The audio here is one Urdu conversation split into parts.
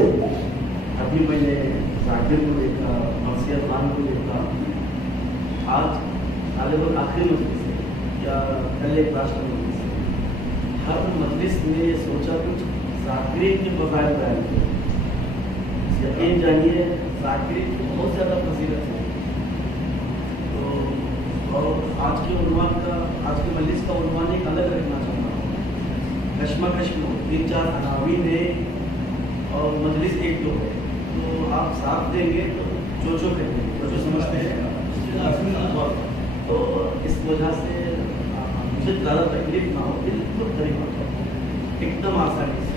ابھی میں نے ذاکر کو دیکھا، مرثیہ خان کو دیکھا، آج غالباً آخری مجلس ہے یا کل ایک لاسٹ مجلس ہے، ہر مجلس میں سوچا کچھ ذاکرین کے فضائل بیان کیے۔ یقین جانیے ذاکرین کی بہت زیادہ فضیلت ہے۔ تو اور آج کے مجلس کا عنوان ایک الگ رکھنا چاہتا ہوں، کشمکش میں 3-4 عناوین ہے اور مجلس 1-2 ہے، تو آپ ساتھ دیں گے تو جو کہیں گے جو سمجھتے ہیں، تو اس وجہ سے مجھے زیادہ تکلیف نہ ہو، بالکل طریقہ ایک دم آسانی سے۔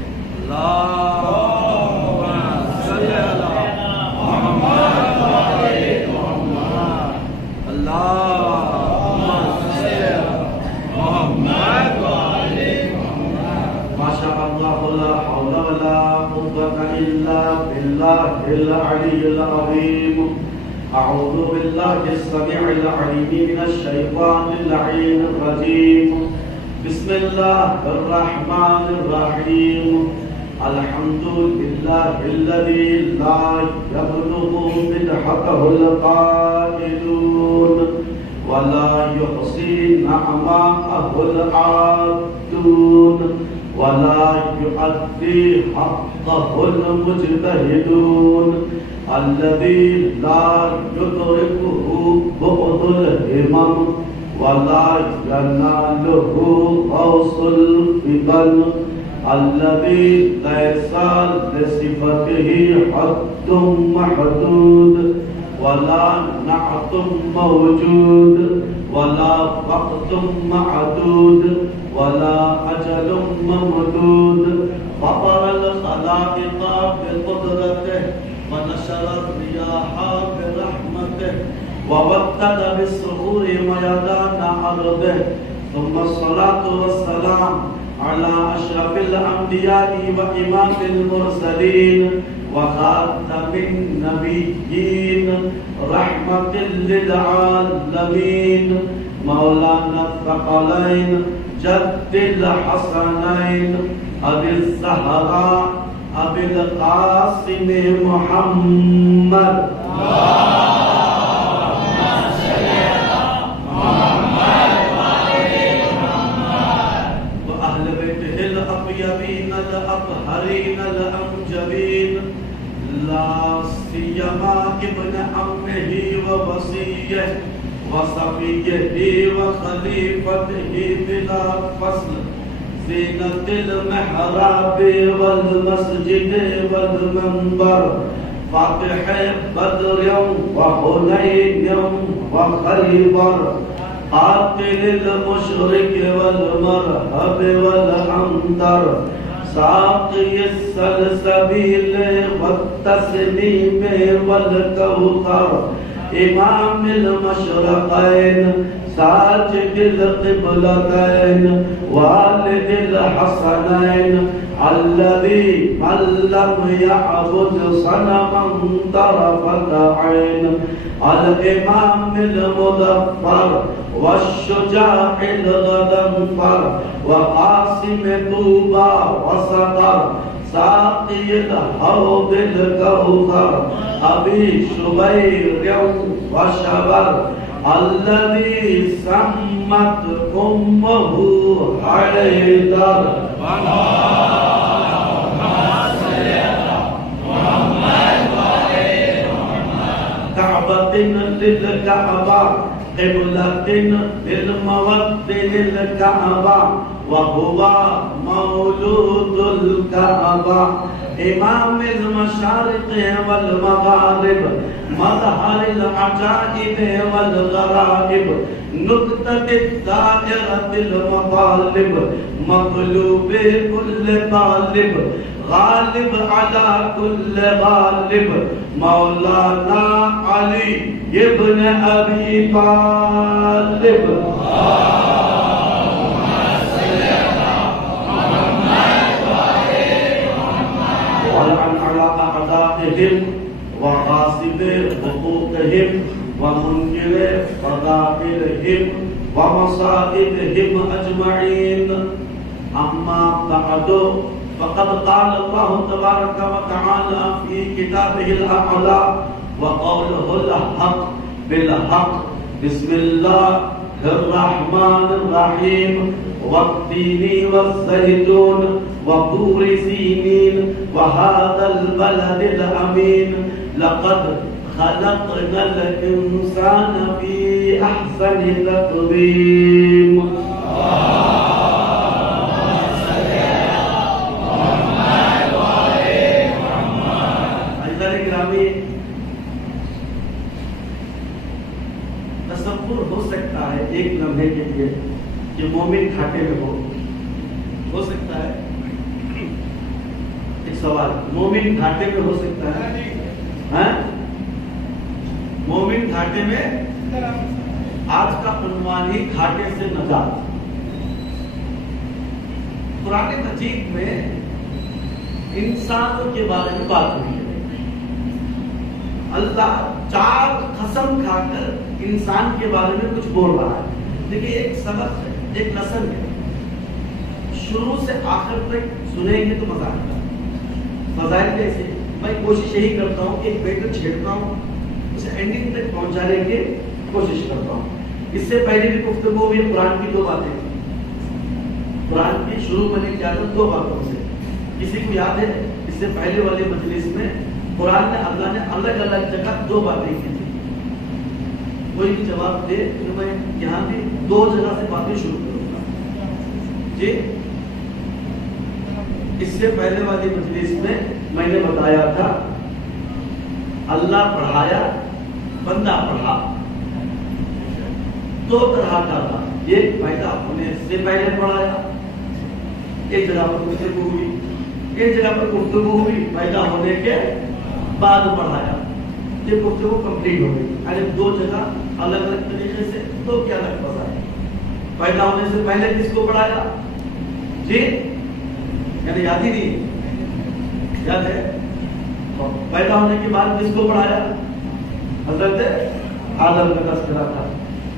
العلي العظيم أعوذ بالله السميع العليم من الشيطان اللعين الرجيم بسم الله الرحمن الرحيم الحمد لله الذي لا يبلغ مدحته القائلون ولا يحصي نعماءه العادون ولا يؤدي حقه المجتهدون الذي لا يدركه بعد الهمم ولا يناله غوص الفتن الذي ليس لصفته حد محدود ولا نعت موجود ولا وقت معدود ولا أجل ممدود فطر الخلائق بقدرته ونشر الرياح برحمته ووكل بالصخور ميدان أرضه ثم الصلاة والسلام على أشرف الأنبياء وإمام المرسلين وخاتم النبيين رحمة للعالمين مولانا الثقلين جد الحسنين أبي الزهراء أبي القاسم محمد وأهل بيته الأطيبين الأطهرين الأمجدين لا سيما ابن عمه ووصيه وصفيه وخليفته بلا فصل زينة المحراب والمسجد والمنبر فاتح بدر وحنين وخيبر قاتل المشرك والمرهب والعنتر ساقي السلسبيل والتسليم والكوثر إمام المشرقين ساجد القبلتين والد الحسنين الذي من لم يعبد صنما طرفة عين الإمام المظفر والشجاع الغضنفر وقاسم طوبى وصقر ساقي الحوض الكوثر أبي شبير وشبر الذي سمت أمه حيدر كعبة للكعبة قبلة للموطن للكعبة وهو مولود الكعبة إمام المشارق والمغارب مظهر العجائب والغرائب نكتة الدائرة المطالب مطلوب كل طالب غالب على كل غالب مولانا علي ابن أبي طالب ولعن على أعدائهم وغاصب حقوقهم ومنكر فضائلهم ومصائبهم أجمعين أما بعد فقد قال الله تبارك وتعالى في كتابه الأعلى وقوله الحق بالحق بسم الله الرحمن الرحيم والتين والزيتون وطور سينين وهذا البلد الأمين لقد خلقنا الإنسان في أحسن تقويم. تصور ہو سکتا ہے ایک لمحے کے لیے کہ مومن گھاٹے میں ہو سکتا ہے. ایک سوال, مومن گھاٹے میں ہو سکتا ہے؟ مومن گھاٹے میں, آج کا عنوان ہی گھاٹے سے نجات. قرآن مجید میں انسانوں کے بارے میں بات ہوئی ہے. اللہ 4 قسم کھا کر انسان کے بارے میں کچھ بول رہا ہے. دیکھیے ایک سبق ہے, ایک لیسن ہے, شروع سے آخر تک سنیں گے تو مزہ آئے گا. فضائل کیسے, میں کوشش یہی کرتا ہوں کہ ایک بیٹر چھیڑتا ہوں, اسے اینڈنگ تک پہنچانے کی کوشش کرتا ہوں. اس سے پہلے بھی گفتگو ہوئی قرآن کی 2 باتیں. قرآن کی شروع میں نے کیا تھا 2 باتوں سے. کسی کو یاد ہے اس سے پہلے والے مجلس میں قرآن میں اللہ نے الگ الگ جگہ 2 باتیں کی تھی. کوئی بھی جواب دے تو میں یہاں بھی 2 جگہ سے باتیں شروع کروں گا. جی, اس سے پہلے والی مجلس میں نے بتایا تھا اللہ پڑھایا, بندہ پڑھا. 2 طرح کا تھا. ایک پیدا ہونے سے پہلے پڑھایا, ایک جگہ پر گفتگو ہوئی, ایک جگہ پر گفتگو ہوئی پیدا ہونے کے بعد پڑھایا. یہ گفتگو کمپلیٹ ہو گئی. یعنی 2 جگہ الگ الگ طریقے سے 2 کے الگ پڑھایا. پیدا ہونے سے پہلے کس کو پڑھایا؟ جی, یعنی یاد ہی نہیں, یاد ہے؟ پیدا ہونے کے بعد کس کو پڑھایا؟ حضرت آدم کا تذکرہ تھا.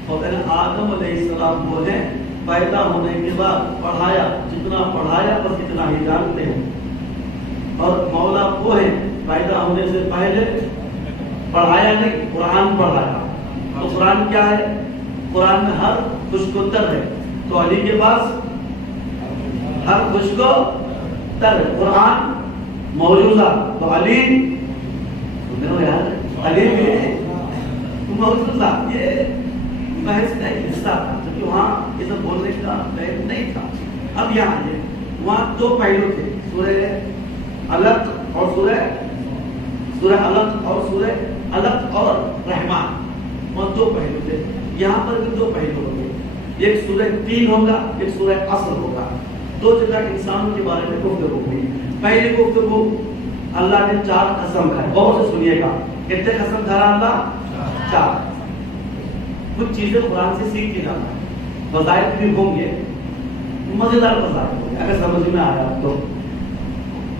اور آدم علیہ السلام وہ ہیں پیدا ہونے کے بعد پڑھایا, جتنا پڑھایا بس اتنا ہی جانتے ہیں. اور مولا وہ ہیں پیدا ہونے سے پہلے پڑھایا نہیں, قرآن پڑھایا. تو قرآن کیا ہے؟ قرآن میں ہر خوش کو تر ہے. تو علی کے پاس ہر خوش کو تر ہے. قرآن موجودہ تو علی یار علی بھی موجودہ. یہ محض کا ایک حصہ تھا, کیونکہ وہاں یہ سب بولنے کا نہیں تھا. اب یہاں ہے, وہاں 2 پہلو تھے, سورہ علق اور سورہ علق اور سورہ علق اور رحمان. وہاں 2 پہلو تھے. یہاں پر بھی 2 پہلو ہوں گے. ایک سورہ 3 ہوگا, ایک سورہ عصر ہوگا. 2 جگہ انسانوں کے بارے میں گفتگو ہوگی. پہلی گفتگو اللہ نے 4 قسم کھائے. غور سے سنیے گا. کتنے قسم کھا رہا اللہ؟ 4. کچھ چیزیں قرآن سے سیکھ کے جانا ہے. فضائل بھی ہوں گے, مزیدار فضائل ہوں گے اگر سمجھ میں آیا تو.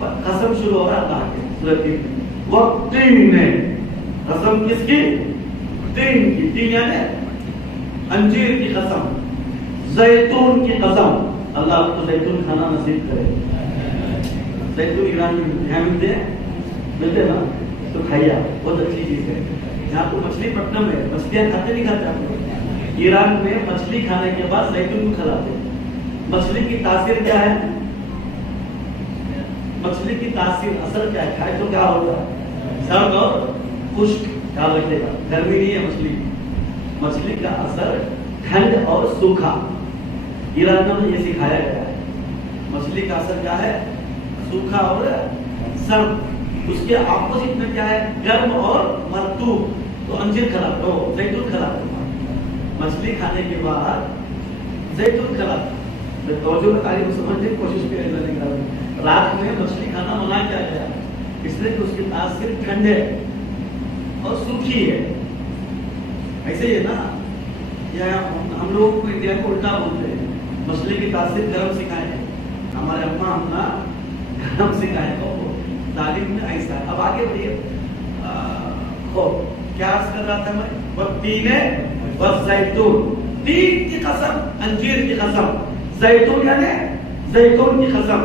قسم شروع ہو رہا اللہ کے سورہ 3 میں. والتین نے قسم کس کی؟ تین کی. تین یعنی انجیر کی قسم, زیتون کی قسم. اللہ کو زیتون کھانا نصیب کرے. زیتون ایران میں ملتے ہیں, ملتے نا, تو کھائیے, بہت اچھی چیز ہے. یہاں تو مچھلی پٹنم ہے, مچھلیاں کھاتے نہیں کھاتے آپ لوگ. ایران میں مچھلی کھانے کے بعد زیتون کو کھلاتے ہیں. مچھلی کی تاثیر کیا ہے؟ مچھلی کی تاثیر اثر کیا ہے؟ کھائے تو کیا ہوگا؟ سرد اور خشک. خیال رکھے گا, گرمی نہیں ہے مچھلی. مچھلی کا اثر ٹھنڈ اور سوکھا. ایران میں یہ سکھایا گیا ہے. مچھلی کا اثر کیا ہے؟ سوکھا اور سرد. اس کے اپوزٹ میں کیا ہے؟ گرم اور مرطوب. تو انجیر کھلاتے ہو, زیتون کھلاتے ہو. مچھلی کھانے کے بعد زیتون کھلاتے ہو. توجہ تعلیم سمجھنے کی کوشش کریں. رات میں مچھلی کھانا منع کیا گیا اس لیے کہ اس کی تاثیر ٹھنڈ ہے اور سوکھی ہے. ایسے ہی ہے نا, یا ہم لوگ کو انڈیا کو الٹا بولتے ہیں. مچھلی کی تاثیر گرم سکھائے ہیں ہمارے اماں, ہم گرم سکھائے ہیں. تعلیم میں ایسا ہے. اب آگے بڑھیے. کیا عرض کر رہا تھا میں؟ والتین والزیتون. تین کی قسم, انجیر کی قسم. زیتون یعنی زیتون کی قسم.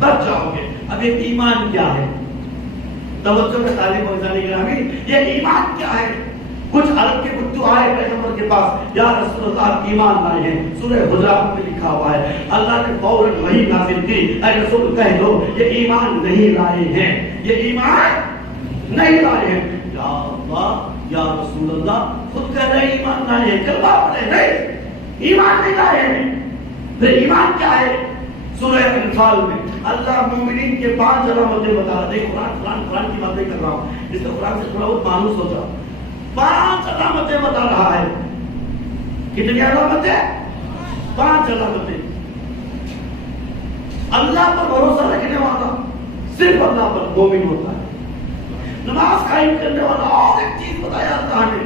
بچ جاؤ گے. اب یہ ایمان کیا ہے؟ توجہ میں طالب علم گرامی، یہ ایمان کیا ہے؟ کچھ عرب کے کتو آئے پیغمبر کے پاس، یا رسول اللہ آپ ایمان لائے ہیں. سورہ حجرات میں لکھا ہوا ہے، اللہ نے فوراً وحی نازل کی، اے رسول کہہ دو یہ ایمان نہیں لائے ہیں، یہ ایمان نہیں لائے ہیں. یا اللہ یا رسول اللہ خود کہہ رہے ایمان لائے ہیں، کلمہ پڑھے نہیں، ایمان نہیں لائے ہیں. پھر ایمان کیا ہے؟ سورہ انفال میں اللہ مومنین کے 5 علامتیں بتا رہا ہے. قرآن کی باتیں کر رہا ہوں، اس لیے قرآن سے تھوڑا بہت مانوس ہو جاؤ. 5 علامتیں بتا رہا ہے. کتنی علامتیں؟ 5 علامتیں. اللہ پر بھروسہ رکھنے والا صرف اللہ پر مومن ہوتا ہے. نماز قائم کرنے والا اور ایک چیز بتایا اللہ نے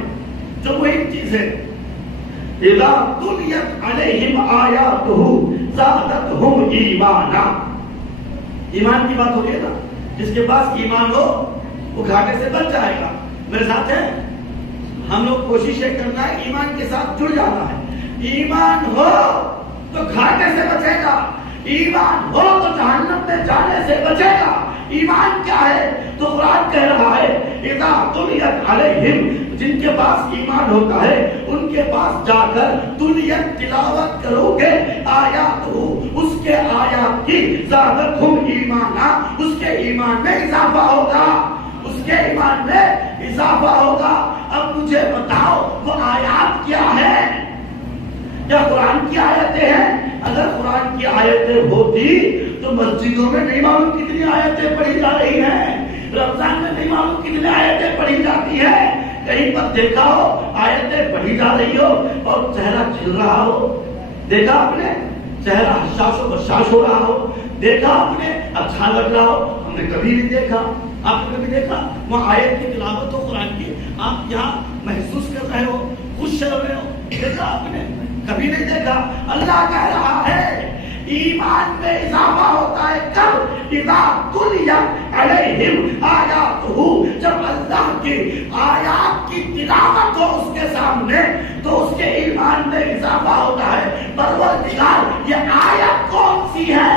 جو وہی چیز ہے، اذا تلیت علیہم آیاتہ زادتہم ایمانا. ایمان کی بات ہو رہی ہے نا، جس کے پاس ایمان ہو وہ گھاٹے سے بچ جائے گا. میرے ساتھ ہے؟ ہم لوگ کوشش یہ کرنا ہے ایمان کے ساتھ جڑ جانا ہے. ایمان ہو تو گھاٹے سے بچے گا، ایمان ہو تو جہنم میں جانے سے بچے گا. ایمان کیا ہے؟ تو قرآن کہہ رہا ہے اذا تلیت علیہم، جن کے پاس ایمان ہوتا ہے ان کے پاس جا کر تلیت تلاوت کرو گے آیات ہو، اس کے آیات کی زادتہم ایمانا، اس کے ایمان میں اضافہ ہوگا، اس کے ایمان میں اضافہ ہوگا. اب مجھے بتاؤ وہ آیات کیا ہے؟ کیا قرآن کی آیتیں ہیں؟ اگر قرآن کی آیتیں ہوتی تو مسجدوں میں نہیں معلوم کتنی آیتیں پڑھی جا رہی ہیں، رمضان میں نہیں معلوم کتنی آیتیں پڑھی جاتی ہیں. کہیں پر دیکھا ہو آیتیں پڑھی جا رہی ہو اور چہرہ کھل رہا ہو؟ دیکھا آپ نے چہرہ حشاش و بشاش ہو رہا ہو؟ دیکھا آپ نے اچھا لگ رہا ہو؟ ہم نے کبھی نہیں دیکھا. آپ نے کبھی دیکھا وہ آیت کی تلاوت ہو قرآن کی، آپ یہاں محسوس کر رہے ہو، خوش ہو رہے ہو؟ دیکھا آپ نے؟ کبھی نہیں دیکھا. اللہ کہہ رہا ہے ایمان میں اضافہ ہوتا ہے کب؟ اذا تلیت علیہم آیاتہ، جب اللہ کی آیات کی تلاوت ہو اس کے سامنے تو اس کے ایمان میں اضافہ ہوتا ہے. پروردگار یہ آیت کون سی ہے؟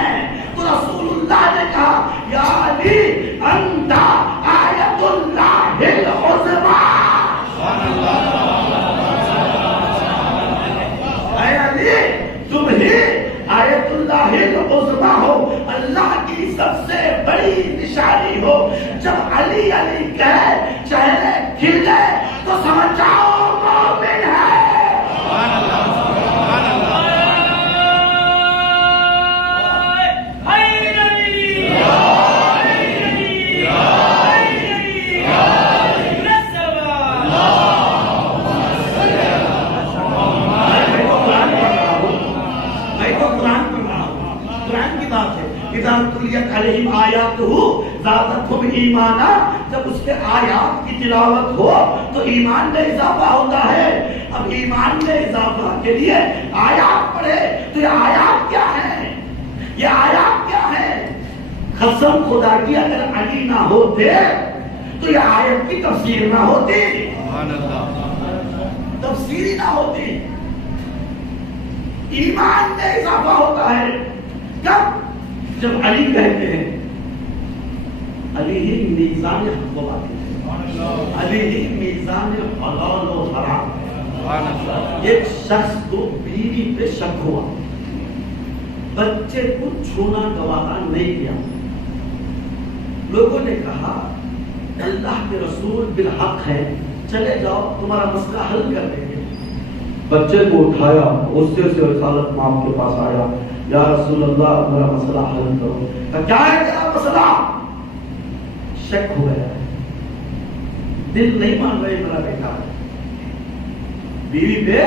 تو رسول اللہ نے کہا یا علی انت آیت اللہ العظمی. اے علی تم ہی آیت اللہ العظمی ہو، اللہ کی سب سے بڑی نشانی ہو. جب علی علی کہے چہرے کھل گئے تو سمجھ جاؤ مومن ہے. علیہم آیاتہ زادتہم ایمانا، جب اس کے آیات کی تلاوت ہو تو ایمان میں اضافہ ہوتا ہے. اب ایمان میں اضافہ کے لیے آیات پڑھے تو یہ آیات کیا ہے؟ یہ آیات کیا ہے؟ قسم خدا کی اگر علی نہ ہوتے تو یہ آیت کی تفسیر نہ ہوتی، تفسیری نہ ہوتی. ایمان میں اضافہ ہوتا ہے کب؟ جب علی کہتے ہیں علی ہی میزان حق و باطل، علی ہی میزان حلال و حرام. ایک شخص کو بیوی پہ شک ہوا، بچے کو چھونا گوارا نہیں کیا. لوگوں نے کہا اللہ کے رسول بالحق ہے، چلے جاؤ تمہارا مسئلہ حل کر دیں گے. بچے کو اٹھایا، غصے سے رسالت ماں کے پاس آیا، یا رسول اللہ میرا مسئلہ حل کرو. کیا ہے تیرا مسئلہ؟ شک ہو گیا، دل نہیں مان رہے میرا بیٹا. بیوی پہ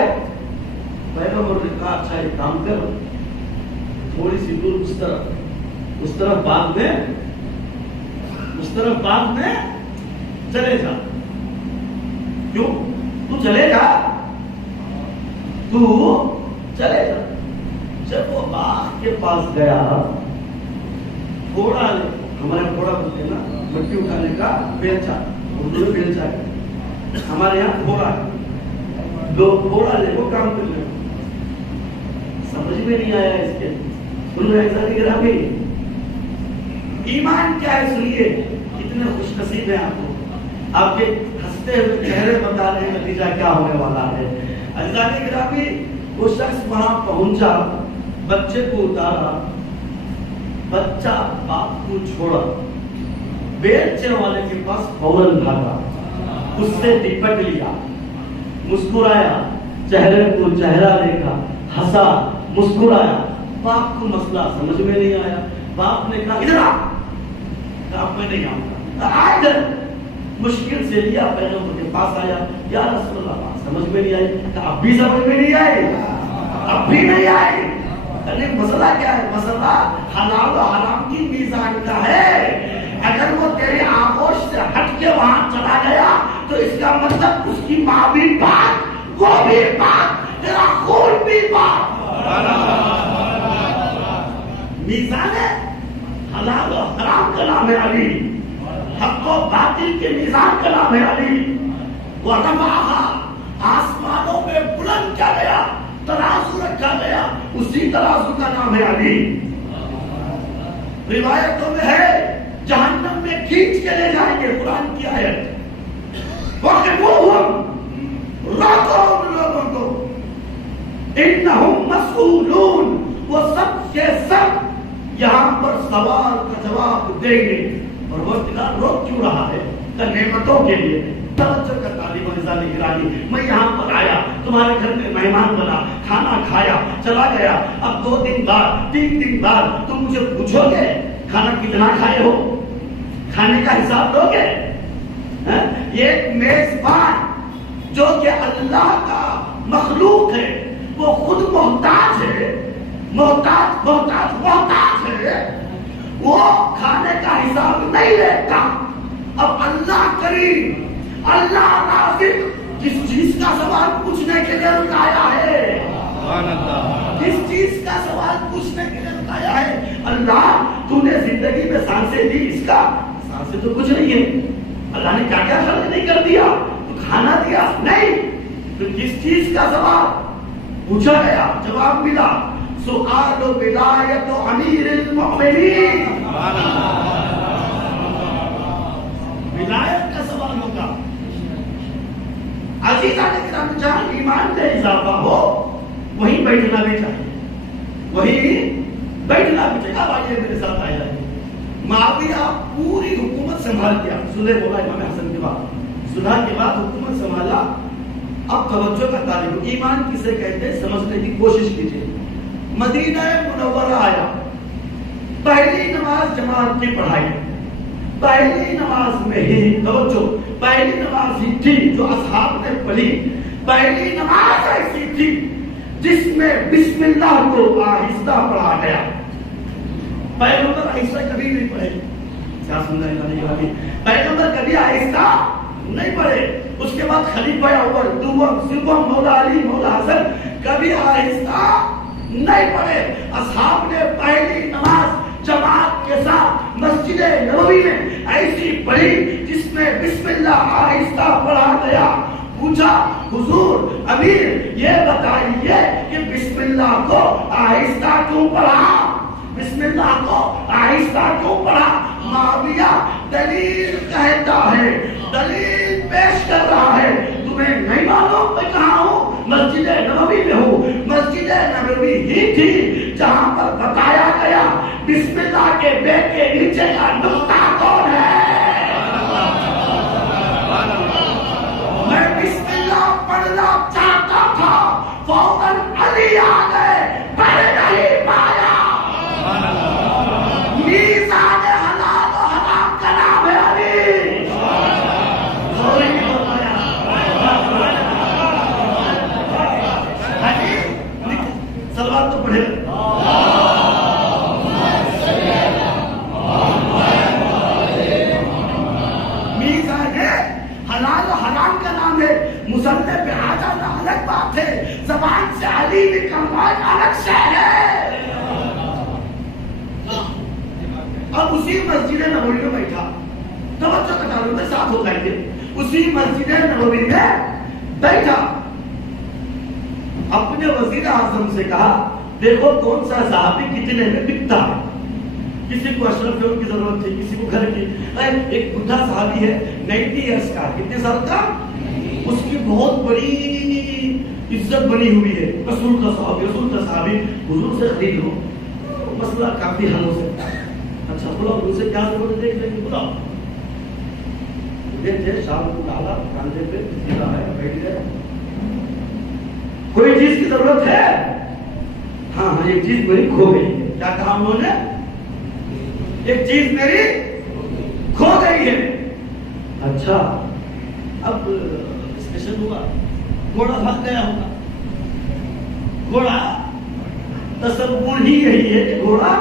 پیغمبر نے کہا اچھا ایک کام کر، تھوڑی سی دور اس طرف باغ میں چلے جا. کیوں؟ تو چلے جا. جب وہ باغ کے پاس گیا، تھوڑا ہمارے تھوڑا بولتے ہیں نا مٹی اٹھانے کا بیلچا، اردو میں بیلچا ہے، ہمارے یہاں تھوڑا ہے. لوگ تھوڑا لے وہ کام کر لیں. سمجھ میں نہیں آیا اس کے، سن رہے ایسا نہیں کرا بھی ایمان کیا ہے سنیے، کتنے خوش نصیب ہیں آپ کو، آپ کے ہنستے ہوئے چہرے بتا رہے ہیں نتیجہ کیا ہونے والا ہے۔ عزیزان گرامی، وہ شخص وہاں پہنچا، بچے کو اتارا، بچہ باپ کو چھوڑا، بیلچے والے کے پاس فوراً بھاگا، اس سے لپٹ لیا، مسکرایا، چہرے کو چہرہ دیکھا، ہنسا، مسکرایا۔ باپ کو مسئلہ سمجھ میں نہیں آیا، باپ نے کہا ادھر آ، کہا میں نہیں آؤں گا، آ ادھر، مشکل سے لیا، پیغمبر کے پاس آیا، یا رسول اللہ، بات سمجھ میں نہیں آئی، کہا اب بھی سمجھ میں نہیں آئی، اب بھی نہیں آئی۔ مسئلہ کیا ہے؟ مسئلہ حلال و حرام کی میزان کا ہے۔ اگر وہ تیرے آغوش سے ہٹ کے وہاں چلا گیا تو اس کا مطلب اس کی ماں بھی پاک، وہ بھی پاک، تیرا خون بھی پاک۔ میزان ہے، حلال و حرام کا نام ہے علی، حق و باطل کے میزان کا نام ہے علی۔ وَرَفَعَهَا، آسمانوں میں بلند کیا گیا، ترازو رکھا گیا، اسی ترازو کا نام ہے علی۔ روایتوں میں ہے جہنم میں کھینچ کے لے جائیں گے، قرآن کی آیت، وَقِفُوهُمْ، روکو ان لوگوں کو، إِنَّهُمْ مَسْئُولُونَ، وہ سب کے سب یہاں پر سوال کا جواب دیں گے۔ اور وہ روک کیوں رہا ہے؟ کہ نعمتوں کے لیے توجہ کا تعلیم و نظام گرانی، میں یہاں پر آیا، تمہارے گھر میں مہمان بنا، کھانا کھایا، چلا گیا، اب 2 دن بعد 3 دن بعد تم مجھے پوچھو گے کھانا کتنا کھائے ہو، کھانے کا حساب دو گے؟ یہ میزبان جو کہ اللہ کا مخلوق ہے، وہ خود محتاج ہے، محتاج ہے، وہ کھانے کا حساب نہیں لیتا۔ اب اللہ کریم، اللہ رازق کس چیز کا سوال پوچھنے کے لیے رکایا ہے؟ کس چیز کا سوال پوچھنے کے لیے رکایا ہے؟ اللہ تو نے زندگی میں سانسیں دی، اس کا سانسیں تو کچھ نہیں ہے، اللہ نے کیا کیا خلق نہیں کر دیا، تو کھانا دیا نہیں، تو کس چیز کا سوال پوچھا گیا؟ جواب ملا، سؤال ولایت امیر المؤمنین، ولایت کا سوال ہوگا۔ عزیزان کرام، جہاں ایمان میں اضافہ ہو وہیں بیٹھنا بھی چاہیے، وہیں بیٹھنا بھی چاہیے۔ اب آئیے میرے ساتھ آ جائیے۔ معاویہ پوری حکومت سنبھال کیا، صلح بولا امام حسن کے بعد، صلح کے بعد حکومت سنبھالا۔ اب توجہ کا طالب، ایمان کسے کہتے ہیں سمجھنے کی کوشش کیجیے۔ مدینہ منورہ آیا، پہلی نماز جماعت کی پڑھائی، پہلی نماز میں ہی توجہ، پہلی نماز ہی تھی جو اصحاب نے پڑھی، پہلی نماز ایسی تھی جس میں بسم اللہ کو آہستہ پڑھا گیا۔ پیغمبر آہستہ کبھی نہیں پڑھے، کیا سن رہے ہیں؟ پیغمبر کبھی آہستہ نہیں پڑھے۔ اس کے بعد خلیفہ اول، دوم، سوم، مولا علی، مولا حسن کبھی آہستہ نہیں پڑھے۔ اصحاب نے پہلی نماز جماعت کے ساتھ مسجد نبوی میں ایسی پڑھی جس میں بسم اللہ آہستہ پڑھا گیا۔ پوچھا حضور امیر یہ بتائیے کہ بسم اللہ کو آہستہ کیوں پڑھا، بسم اللہ کو آہستہ کیوں پڑھا؟ معاویہ دلیل کہتا ہے، دلیل پیش کر رہا ہے۔ تمہیں نہیں معلوم میں کہاں ہوں؟ مسجد نبوی میں ہوں۔ مسجد نبوی ہی تھی جہاں پر بتایا گیا بسم اللہ کے بے کے نیچے کا نقطہ کون ہے۔ میں بسم اللہ پڑھنا چاہتا تھا، فوراً علی آ گئے، پڑھ نہیں پایا۔ میزان حلال و حرام کا نام ہے علی۔ سلوات تو پڑھے۔ میزان حلال و حرام کا نام ہے، مسلح پہ آ جانا الگ بات ہے، زبان سے علی نکلنا الگ شے ہے۔ اب اسی مسجد نبوی میں بیٹھا، توجہ کا تعلق میں ساتھ ہو جائیں گے، اسی مسجد نبوی میں بیٹھا، اپنے وزیر اعظم سے کہا دیکھو کون سا صحابی کتنے میں بکتا ہے، کسی کو اشرف فیول کی ضرورت تھی, کسی کو گھر کی. ایک بڈھا صحابی ہے 90 ایئرس کا, کتنے سال کا, اس کی بہت بڑی عزت بنی ہوئی ہے, رسول کا صحابی, حضور سے خرید لو, مسئلہ کافی حل ہو سکتا ہے. اچھا بلاؤ, ان سے کیا ضرورت ہے دیکھ لیں گے, بلاؤ. تھے شام کو ڈالا کاندھے پہ, بیٹھ گئے, کوئی چیز کی ضرورت ہے, ہاں ہاں ایک چیز میری کھو گئی ہے. کیا کہا انہوں نے, ایک چیز میری کھو گئی ہے. اچھا اب ڈسکشن ہوا, گھوڑا بھاگ گیا ہوگا, گھوڑا تصور ہی یہی ہے کہ گھوڑا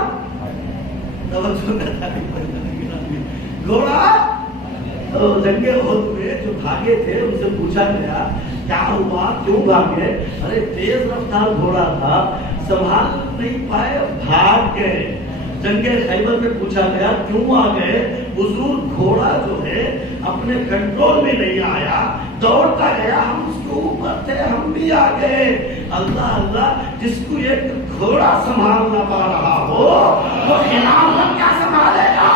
گھوڑا جنگے ہوئے جو بھاگے تھے ان سے پوچھا گیا کیا ہوا, کیوں بھاگے؟ ارے تیز رفتار گھوڑا تھا, سنبھال نہیں پائے, بھاگ گئے. جنگے خیبر میں پوچھا گیا کیوں آ گئے؟ حضور گھوڑا جو ہے اپنے کنٹرول میں نہیں آیا, دوڑتا گیا, ہم اس کے اوپر تھے, ہم بھی آ گئے. اللہ اللہ, جس کو ایک گھوڑا سنبھال نہ پا رہا ہو وہ انعام پر کیا سنبھالے گا؟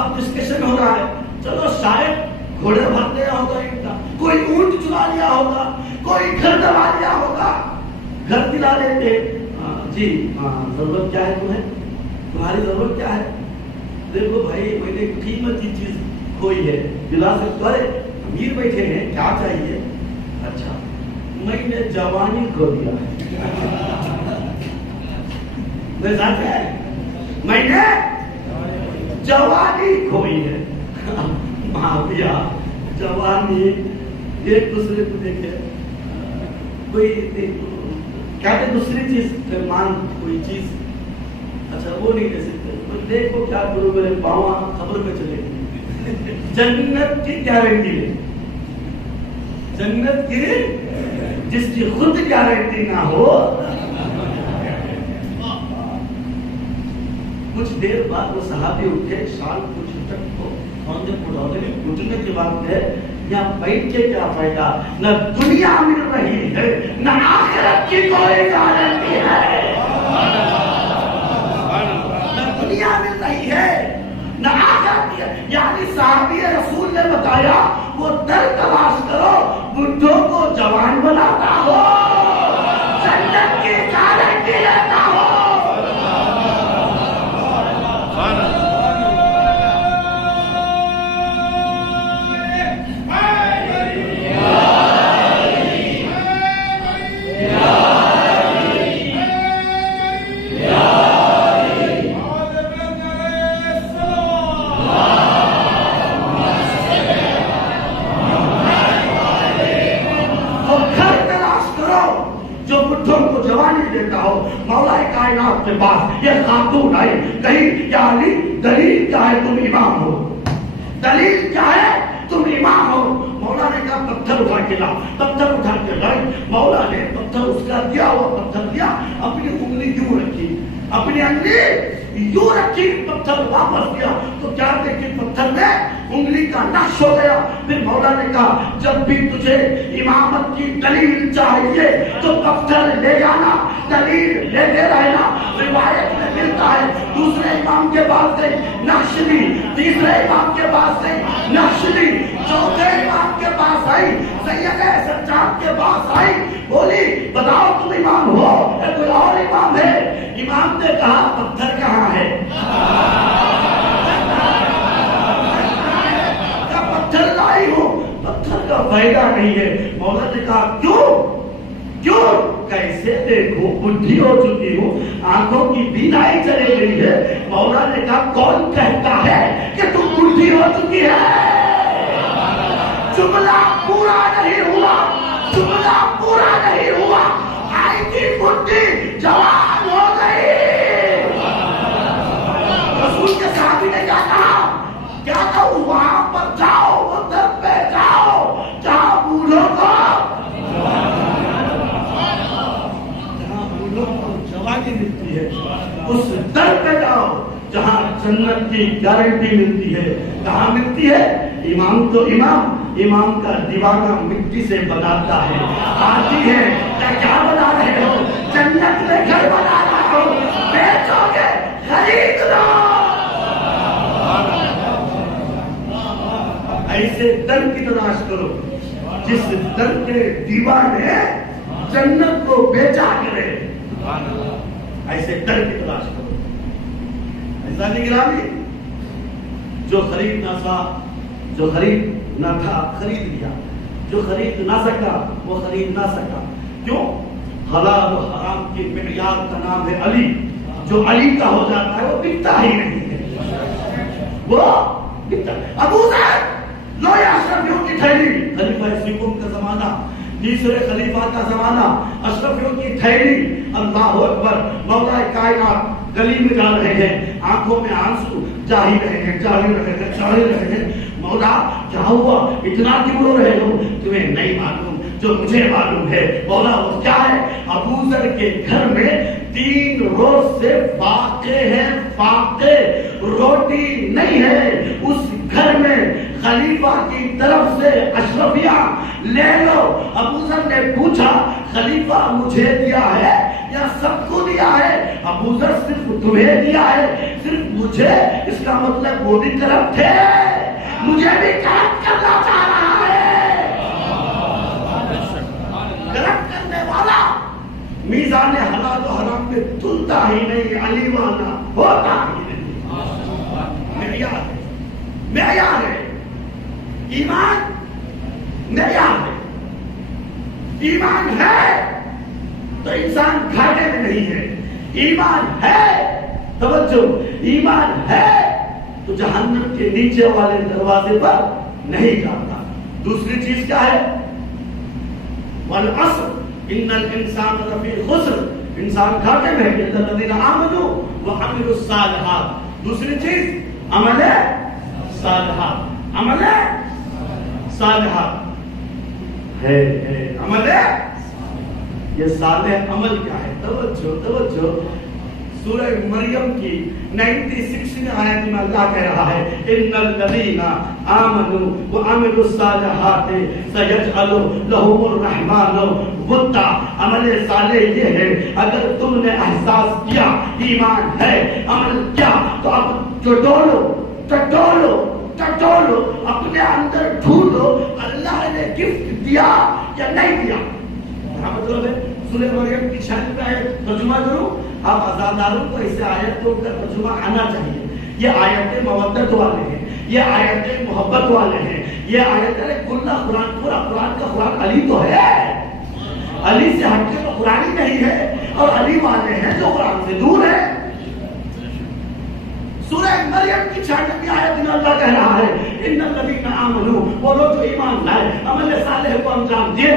اب ڈسکشن ہو رہا ہے, چلو شاید گھوڑے بھر دیا ہوگا ان کا, کوئی اونٹ چلا لیا ہوگا, کوئی گھر دبا لیا ہوگا, گھر دلا لیتے. جی ہاں, ضرورت کیا ہے تمہیں, تمہاری ضرورت کیا ہے؟ دیکھو بھائی میں نے قیمتی چیز کھوئی ہے, دلا سکتے, امیر بیٹھے ہیں, کیا چاہیے؟ اچھا میں نے جوانی کھو دیا میں نے جوانی کھوئی ہے. معافیا, جوانی ایک دوسرے کو دیکھے, کوئی کیا کہ دوسری چیز مان, کوئی چیز اچھا وہ نہیں دے سکتے, دیکھو کیا کرو میرے باواں خبر میں چلے گی. جنت کی گارنٹی ہے, جنت کی جس کی خود گارنٹی نہ ہو. کچھ دیر بعد وہ صحابی اٹھے, شال کو جھٹک کو گھٹنے کی بات ہے, یہاں بیٹھ کے کیا فائدہ, نہ دنیا مل رہی ہے نہ آخرت کی کوئی گارنٹی ہے. نہ دنیا مل رہی ہے نہ آخرت کی, یعنی صحابی رسول نے بتایا وہ در تلاش کرو بڈھوں کو جوان بناتا ہو, جنت کی گارنٹی لیتا ہو. مولا کائنات کے پاس یہ خاتون آئی, کہیں یا علی دلیل کیا ہے تم امام ہو, دلیل کیا ہے تم امام ہو. مولا نے کہا پتھر اٹھا کے لاؤ, پتھر اٹھا کے لائے. مولا نے پتھر اس کا دیا ہوا پتھر دیا, اپنی انگلی یوں رکھی, اپنی انگلی یوں رکھی, پتھر واپس دیا تو کیا دیکھی پتھر میں انگلی کا نقش ہو گیا. پھر مولا نے کہا جب بھی تجھے امامت کی دلیل چاہیے تو پتھر لے جانا, دلیل لیتے رہنا. روایت میں ملتا ہے دوسرے امام کے پاس گئی نقش لی, تیسرے امام کے پاس گئی نقش لی, چوتھے امام کے پاس آئی, سید سجاد کے پاس آئی, بولی بتاؤ تم امام ہو یا کوئی اور امام ہے؟ امام نے کہا پتھر کہاں ہے, پتھر لائی ہوں, پتھر کا فائدہ نہیں ہے. مولا نے کہا کیوں کیوں, کیسے دیکھوں, بڈھی ہو چکی ہوں, آنکھوں کی بینائی چلے گئی ہے. مولا نے کہا کون کہتا ہے کہ تم بڈھی ہو چکی ہے؟ جملہ پورا نہیں ہوا, جملہ پورا نہیں ہوا, آئی تھی بڈھی جوان ہو گئی. رسول کے صحابی نے کیا کہا, وہاں پر جاؤ, وہ در پہ جاؤ جہاں بوڑھوں کو جوانی ملتی ہے, اس در پہ جاؤ جہاں جنت کی گارنٹی ملتی ہے. کہاں ملتی ہے؟ امام تو امام کا دیوانہ مٹی سے بناتا ہے, آتی ہے کیا بنا رہے ہو, جنت میں گھر بنا رہا ہوں، بیچو گے خرید لو۔ ایسے در کی تلاش کرو جس در کے دیوار نے جنت کو بیچا کرے، ایسے در کی تلاش کرو۔ عزیزان گرامی، جو خرید نہ تھا خرید لیا، جو خرید نہ سکا وہ خرید نہ سکا۔ کیوں؟ حلال و حرام کے معیار کا نام ہے علی، جو علی کا ہو جاتا ہے وہ بکتا ہی نہیں ہے، وہ بکتا۔ ابو ذر لو یا اشرفیوں کی تھیلی، خلیفہ سیکم کا زمانہ، تیسرے خلیفہ کا زمانہ، اشرفیوں کی تھیلی، اللہ اکبر، مولا کائنات گلی میں جا رہے ہیں، آنکھوں میں آنسو جا ہی رہے ہیں، چاہے رہے ہیں، مولا کیا ہوا، اتنا کیوں رو رہے ہو؟ تمہیں نہیں معلوم جو مجھے معلوم ہے۔ مولا وہ کیا ہے؟ ابو ذر کے گھر میں 3 روز سے فاقے روٹی نہیں ہے، اس گھر میں خلیفہ کی طرف سے اشرفیہ لے لو۔ ابو ذر نے پوچھا خلیفہ مجھے دیا ہے یا سب کو دیا ہے؟ ابو ذر صرف تمہیں دیا ہے، صرف مجھے؟ اس کا مطلب وہ بھی طرف تھے، مجھے بھی طرف کرنا چاہ رہا ہے۔ طرف کرنے والا میزان حلال و حرام میں تلتا ہی نہیں، علی والا ہوتا ہی نہیں۔ معیار ہے ایمان، معیار ہے ایمان ہے تو انسان گھاٹے میں نہیں ہے، ایمان ہے، توجہ، ایمان ہے تو جہنم کے نیچے والے دروازے پر نہیں جاتا۔ دوسری چیز کیا ہے؟ والعصر ان الانسان لفی خسر، انسان گھاٹے میں ہے، الا الذین آمنوا وعملوا الصالحات۔ دوسری چیز عمل صالحات، عمل صالحات ہے عمل ہے۔ یہ صالح عمل کیا ہے؟ توجہ، سورہ مریم کی 96 آیت میں اللہ کہہ رہا ہے ان الذین آمنوا وعملوا الصالحات سیجعل لهم الرحمن ودا۔ عمل صالح یہ ہے، اگر تم نے احساس کیا ایمان ہے، عمل کیا، تو اب ٹٹولو اپنے اندر ڈھونڈو اللہ نے گفٹ دیا یا نہیں دیا۔ مطلب ہے سورہ مریم کی 96 آیت ترجمہ کروں، آپ عزاداروں کو اس سے آیت کو ترجمہ آنا چاہیے۔ یہ آیتیں مودت والے ہیں، یہ آیتیں محبت والے ہیں، یہ آیتیں قرآن، پورا قرآن کا قرآن علی تو ہے، علی سے ہٹ کے تو قرآن ہی نہیں ہے، اور علی والے ہیں جو قرآن سے دور ہے۔ سورہ مریم کی 96 آیت میں اللہ کہہ رہا ہے ان الذین آمنوا، وہ لوگ جو ایمان لائے، عمل صالح کو انجام دیے،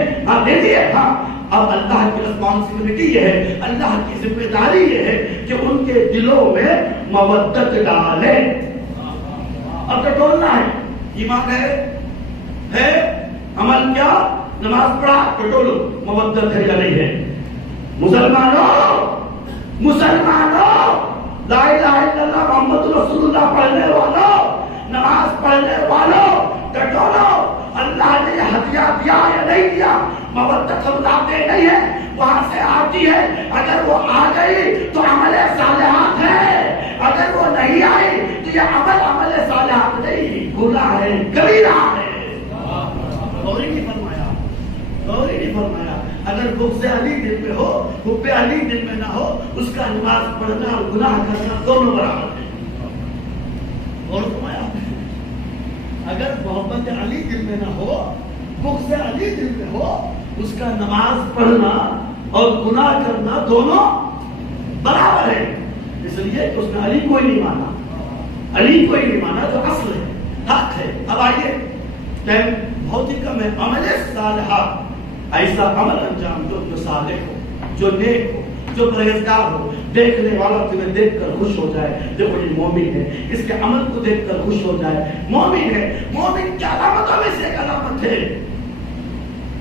دے دیے۔ ہاں، اب اللہ کی رسپانسبلٹی یہ ہے، اللہ کی ذمہ داری یہ ہے کہ ان کے دلوں میں مودت ڈالیں۔ اب ٹٹولنا ہے، ایمان ہے، عمل کیا، نماز پڑھا، ٹٹولو، مودت ہے یا نہیں ہے؟ مسلمانوں لا الہ الا اللہ محمد رسول اللہ پڑھنے والوں، نماز پڑھنے والوں، ٹٹولو، اللہ نے یہ ہدیہ دیا یا نہیں دیا؟ مودت ہم لاتے نہیں ہے، وہاں سے آتی ہے، اگر وہ آ گئی تو عمل صالحات ہے، اگر وہ نہیں آئی تو یہ عمل صالحات نہیں، گناہ ہے، کبیرہ ہے۔ اور نہیں فرمایا اگر بغض علی دل میں ہو، حب علی دل میں نہ ہو، اس کا نماز پڑھنا اور گناہ کرنا دونوں برابر ہے۔ اور فرمایا اگر محبت علی دل میں نہ ہو، بغض علی دل میں ہو، اس کا نماز پڑھنا اور گناہ کرنا دونوں برابر ہے۔ اس لیے کہ اس نے علی کو ہی نہیں مانا، علی کو ہی نہیں مانا جو اصل ہے، حق ہے۔ اب آئیے، ٹائم بہت ہی کم ہے۔ عمل صالحات، ایسا عمل انجام جو صالح ہو، جو نیک ہو، جو پرہیزگار ہو، دیکھنے والا تمہیں دیکھ کر خوش ہو جائے، دیکھو یہ مومن ہے، اس کے عمل کو دیکھ کر خوش ہو جائے، مومن ہے۔ مومن کی علامتوں میں سے ایک علامت ہے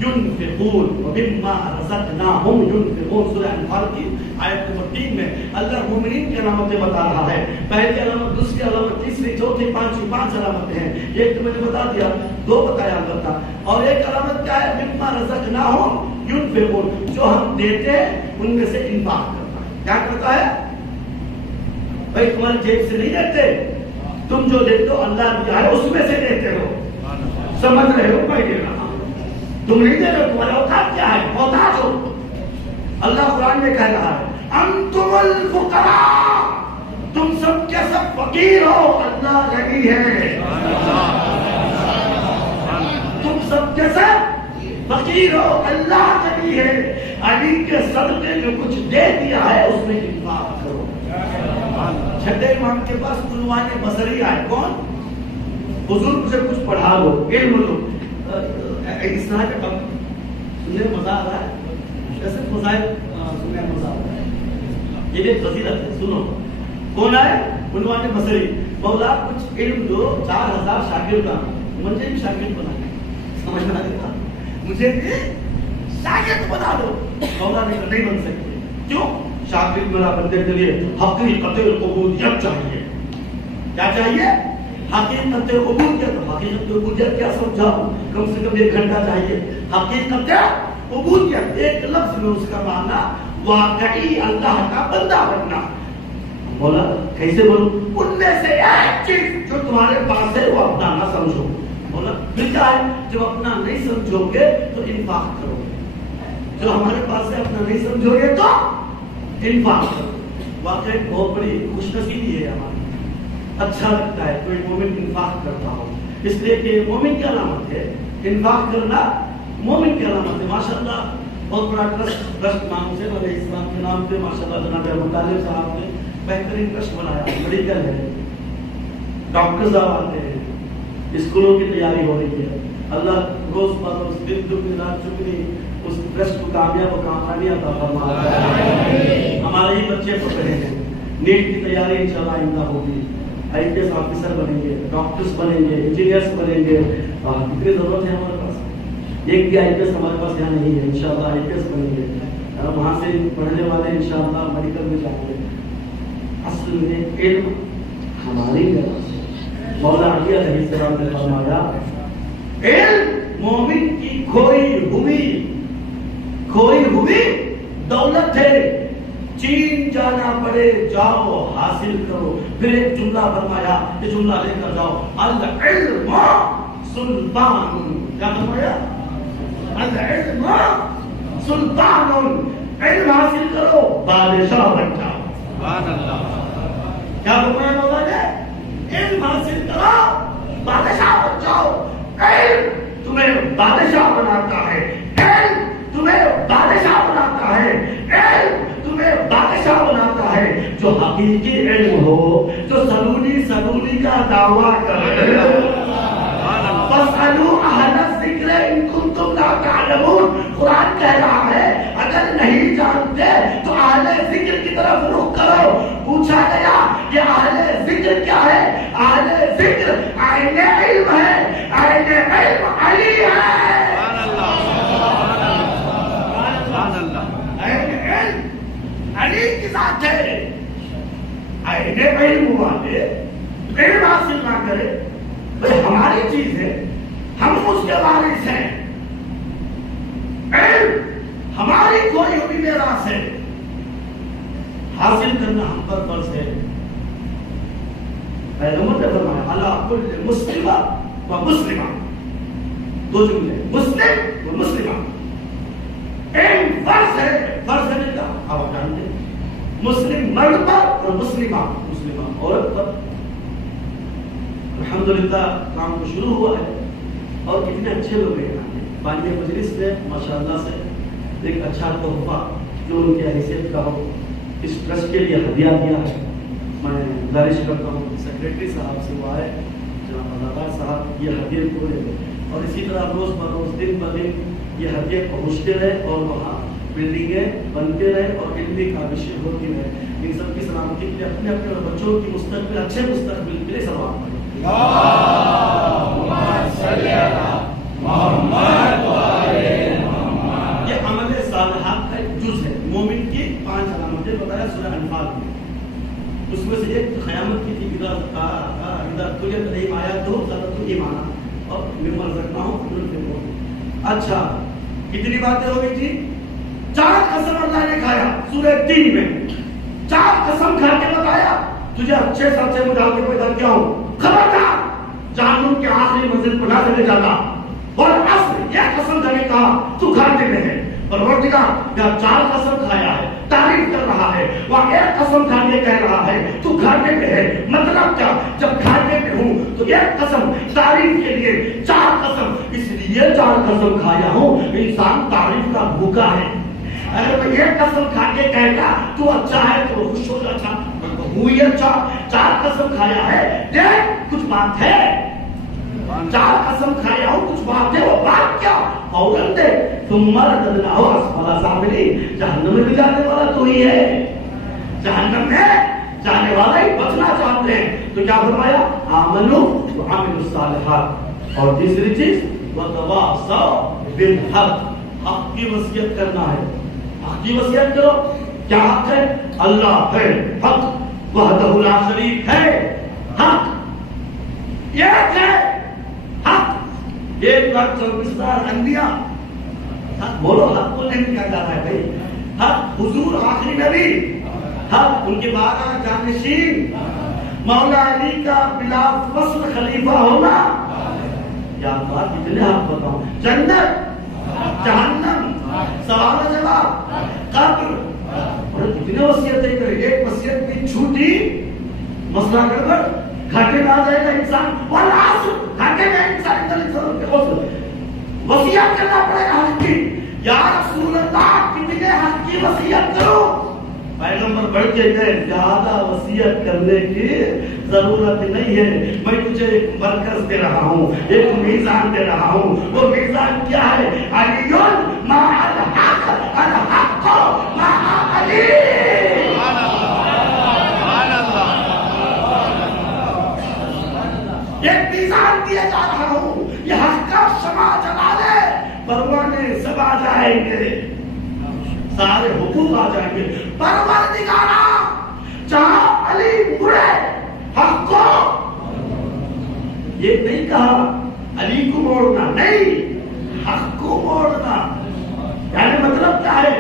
ينفقون ومما رزقناهم ينفقون. سورہ انفال کی آیت نمبر 3 میں اللہ مومنین کی علامتیں بتا رہا ہے. پہلی علامت, دوسری علامت, تیسری, چوتھی, پانچویں, 5 علامتیں ہیں. ایک تو میں نے بتا دیا, 2 بتایا البتہ. اور ایک علامت کیا ہے؟ مما رزقناهم ينفقون, جو ہم دیتے ہیں ان میں سے انفاق کرنا. کیا کرتا ہے بھائی؟ تمہاری جیب سے نہیں دیتے, تم جو دیتے ہو اللہ دیا ہے اس میں سے دیتے ہو. سمجھ رہے ہو؟ میں دے رہا ہوں, تم نہیں دے رہے ہو. تمہارا اوقات کیا ہے؟ محتاج ہو. اللہ قرآن میں کہہ رہا ہے انتم الفقراء, تم سب کے سب فقیر ہو, اللہ غنی ہے. تم سب کے سب فقیر ہو, اللہ غنی ہے. علی کے صدقے میں کچھ دے دیا ہے, اس میں انفاق کرو. چھٹے امام کے پاس عنوان بصری آئے. کون؟ حضور سے کچھ پڑھا لو, علم لو. اسلام کا کم سننے مزہ آ رہا ہے, ایسے فضائل سننے مزہ آ رہا ہے. یہ ایک فضیلت ہے, سنو. کون آئے؟ عنوان بصری. مولا کچھ علم دو, 4000 شاگرد کا, مجھے بھی شاگرد بنا دے. سمجھ میں آ گیا؟ مجھے بھی شاگرد بنا دو. مولا نے نہیں بن سکتے. کیوں؟ شاگرد میرا بننے کے لیے حقیقت عبودیت چاہیے. کیا چاہیے؟ حقیقت عبودیت. حقیقت عبودیت کیا سمجھاؤ؟ کم سے کم 1 گھنٹہ چاہیے. حقیقت عبودیت ایک لفظ میں اس کا معنی واقعی اللہ کا بندہ بننا. بولا کیسے بولوں؟ ان میں سے ایک چیز جو تمہارے پاس ہے وہ اپنا نہ سمجھو. بولا پھر کیا ہے؟ جب اپنا نہیں سمجھو گے تو انفاق کرو. جو ہمارے پاس ہے اپنا نہیں سمجھو گے تو انفاق کرو. واقعی بہت بڑی خوش نصیبی ہے ہماری. اچھا لگتا ہے کوئی مومن انفاق کرتا ہو, اس لیے کہ مومن کی علامت ہے انفاق کرنا. مومن کی علامت ہے. ماشاءاللہ بہت بڑا ٹرسٹ نام سے علیہ السلام کے نام پہ ماشاءاللہ جناب احمد طالب صاحب نے بہترین ٹرسٹ بنایا. میڈیکل ہے, ڈاکٹر صاحب آتے ہیں, اسکولوں کی تیاری ہو رہی ہے. اللہ روز بروز دن دگنی رات چگنی اس ٹرسٹ کو کامیاب و کامیابی عطا فرما رہا ہے. ہمارے ہی بچے پڑھ رہے ہیں. نیٹ کی تیاری انشاءاللہ آئندہ ہوگی. IPS آفیسر بنیں گے, ڈاکٹرز بنیں گے, انجینئرز بنیں گے. کتنی ضرورت ہے ہمارے پاس. ایک بھی IPS ہمارے پاس یہاں نہیں ہے. انشاءاللہ IPS بنیں گے. وہاں سے پڑھنے والے انشاءاللہ میڈیکل میں جائیں گے. اصل میں علم ہماری طرف سے مولا علی علیہ السلام نے فرمایا علم مومن کی کھوئی ہوئی دولت ہے. چین جانا پڑے جاؤ حاصل کرو. پھر ایک جملہ فرمایا, یہ جملہ لے کر جاؤ, العلم سلطان. کیا فرمایا؟ العلم سلطان. علم حاصل کرو بادشاہ بن جاؤ. سبحان اللہ. کیا فرمایا مولا نے؟ علم حاصل کرو بادشاہ بن جاؤ. علم تمہیں بادشاہ بناتا ہے. علم تمہیں بادشاہ بناتا ہے. علم تمہیں بادشاہ بناتا ہے. جو حقیقی علم ہو, جو سلولی کا دعویٰ کرے. فَاسْأَلُوا أَهْلَ الذِّكْرِ إِن كُنتُمْ لَا تَعْلَمُونَ. قرآن کہہ رہا ہے اگر نہیں جانتے تو اہل ذکر کی طرف رخ کرو. پوچھا گیا کہ اہل ذکر کیا ہے؟ اہل ذکر عین علم ہے. عین علم علی ہے. علی کی ذات ہے. عین علم والے علم حاصل نہ کرے بھائی ہماری چیز ہے, ہم اس کے وارث ہیں. علم ہماری کوئی ہوئی میراث ہے, حاصل کرنا ہم پر فرض ہے. پیغمبر نے فرمایا علی کل مسلم و مسلمہ. 2 جملے, مسلم و مسلمہ. علم فرض ہے. فرض ہے کیا آپ جانتے ہیں؟ مسلم مرد پر اور مسلمہ عورت پر. الحمدللہ کام کو شروع ہوا ہے اور کتنے اچھے لوگ ہیں. بانی مجلس نے ماشاءاللہ سے ایک اچھا تحفہ جو ان کی حیثیت کا ہو اس ٹرسٹ کے لیے ہدیہ دیا ہے. میں گزارش کرتا ہوں سیکریٹری صاحب سے وہ آئے, جناب اداکار صاحب یہ ہدیہ کو لے اور اسی طرح روز بروز دن بدن یہ ہدیہ پہنچتے رہے اور وہاں بلڈنگیں بنتے رہے اور علمی کاوشیں ہوتی رہے. ان سب کی سلامتی کے لیے اپنے اپنے بچوں کی مستقبل اچھے مستقبل کے لیے سوال کریں. اللهم صل على محمد وعلى قیامت کی تھی ادھر تجھے نہیں آیا تو ضرورت ایمان اور ممن رکھنا ہوں. اچھا کتنی باتیں ہو گئی تھی؟ 4 قسم اللہ نے کھایا سورہ 3 میں. 4 قسم کھا کے بتایا تجھے اچھے سے اچھے میں ڈال کے پیدا کیا ہوں. خبردار جہنم کے آخری منزل پر نہ چلے جاتا. اور اصل یہ قسم کھا کے کہا تو گھاٹے میں ہے. پروردگار یا 4 قسم کھایا ہے تعریف کر رہا ہے, وہاں ایک قسم کھا کے کہہ رہا ہے تو گھاٹے میں ہے. مطلب کیا؟ جب گھاٹے میں ہوں تو ایک قسم تعریف کے لیے 4 قسم, اس لیے 4 قسم کھایا ہوں. انسان تعریف کا بھوکا ہے. اگر میں ایک قسم کھا کے کہتا تو اچھا ہے تو خوش ہو جاتا. ہوئی اچھا 4 قسم کھایا ہے دیکھ کچھ بات ہے. 4 قسم کھایا ہوں کچھ بات ہے. وہ بات کیا؟ فوراً دے تم رددنا ہو اسفل سافلین. جہنم میں بھی جانے والا تو ہی ہے. جہنم میں جانے والا ہی بچنا چاہتے ہیں. تو کیا فرمایا؟ آمنو وعملوا الصالحات. اور تیسری چیز وتواصوا بالحق. حق کی وصیت کرنا ہے. حق کی وصیت کرو. کیا حق ہے؟ اللہ ہے حق, وحدہ لا شریک ہے حق. ایک ہے حق. 1,24,000 انبیاء حق بولو. حق کو نہیں کہا جاتا ہے بھائی. حق حضور آخری نبی, حق ان کے بعد جانشین مولا علی کا بلا فصل خلیفہ ہونا. یا بات کتنے حق بتاؤں. جنت, جہنم, سوال و جواب, قبر. اور کتنے وصیتیں کرے. ایک وصیت بھی چھوٹی مسئلہ گڑبڑ, گھاٹے میں آ جائے گا انسان. والعصر, گھاٹے میں انسان وصیت کرنا پڑے گا حق کی. یا رسول اللہ کتنے حق کی وصیت کروں. پیغمبر بڑھ کے گئے زیادہ وصیت کرنے کی ضرورت نہیں ہے. میں تجھے ایک مرکز دے رہا ہوں, ایک میزان دے رہا ہوں. وہ میزان کیا ہے؟ علی مع الحق, الحق مع علی. ایک میزان دیا جا رہا ہوں. یہ حق کا شمع جلا لے پروانے سب آ جائیں گے, سارے حقوق آ جائیں گے. پروردگارا جہاں علی مڑے حق کو, یہ نہیں کہا علی کو موڑنا, نہیں حق کو موڑنا. یعنی مطلب کیا ہے؟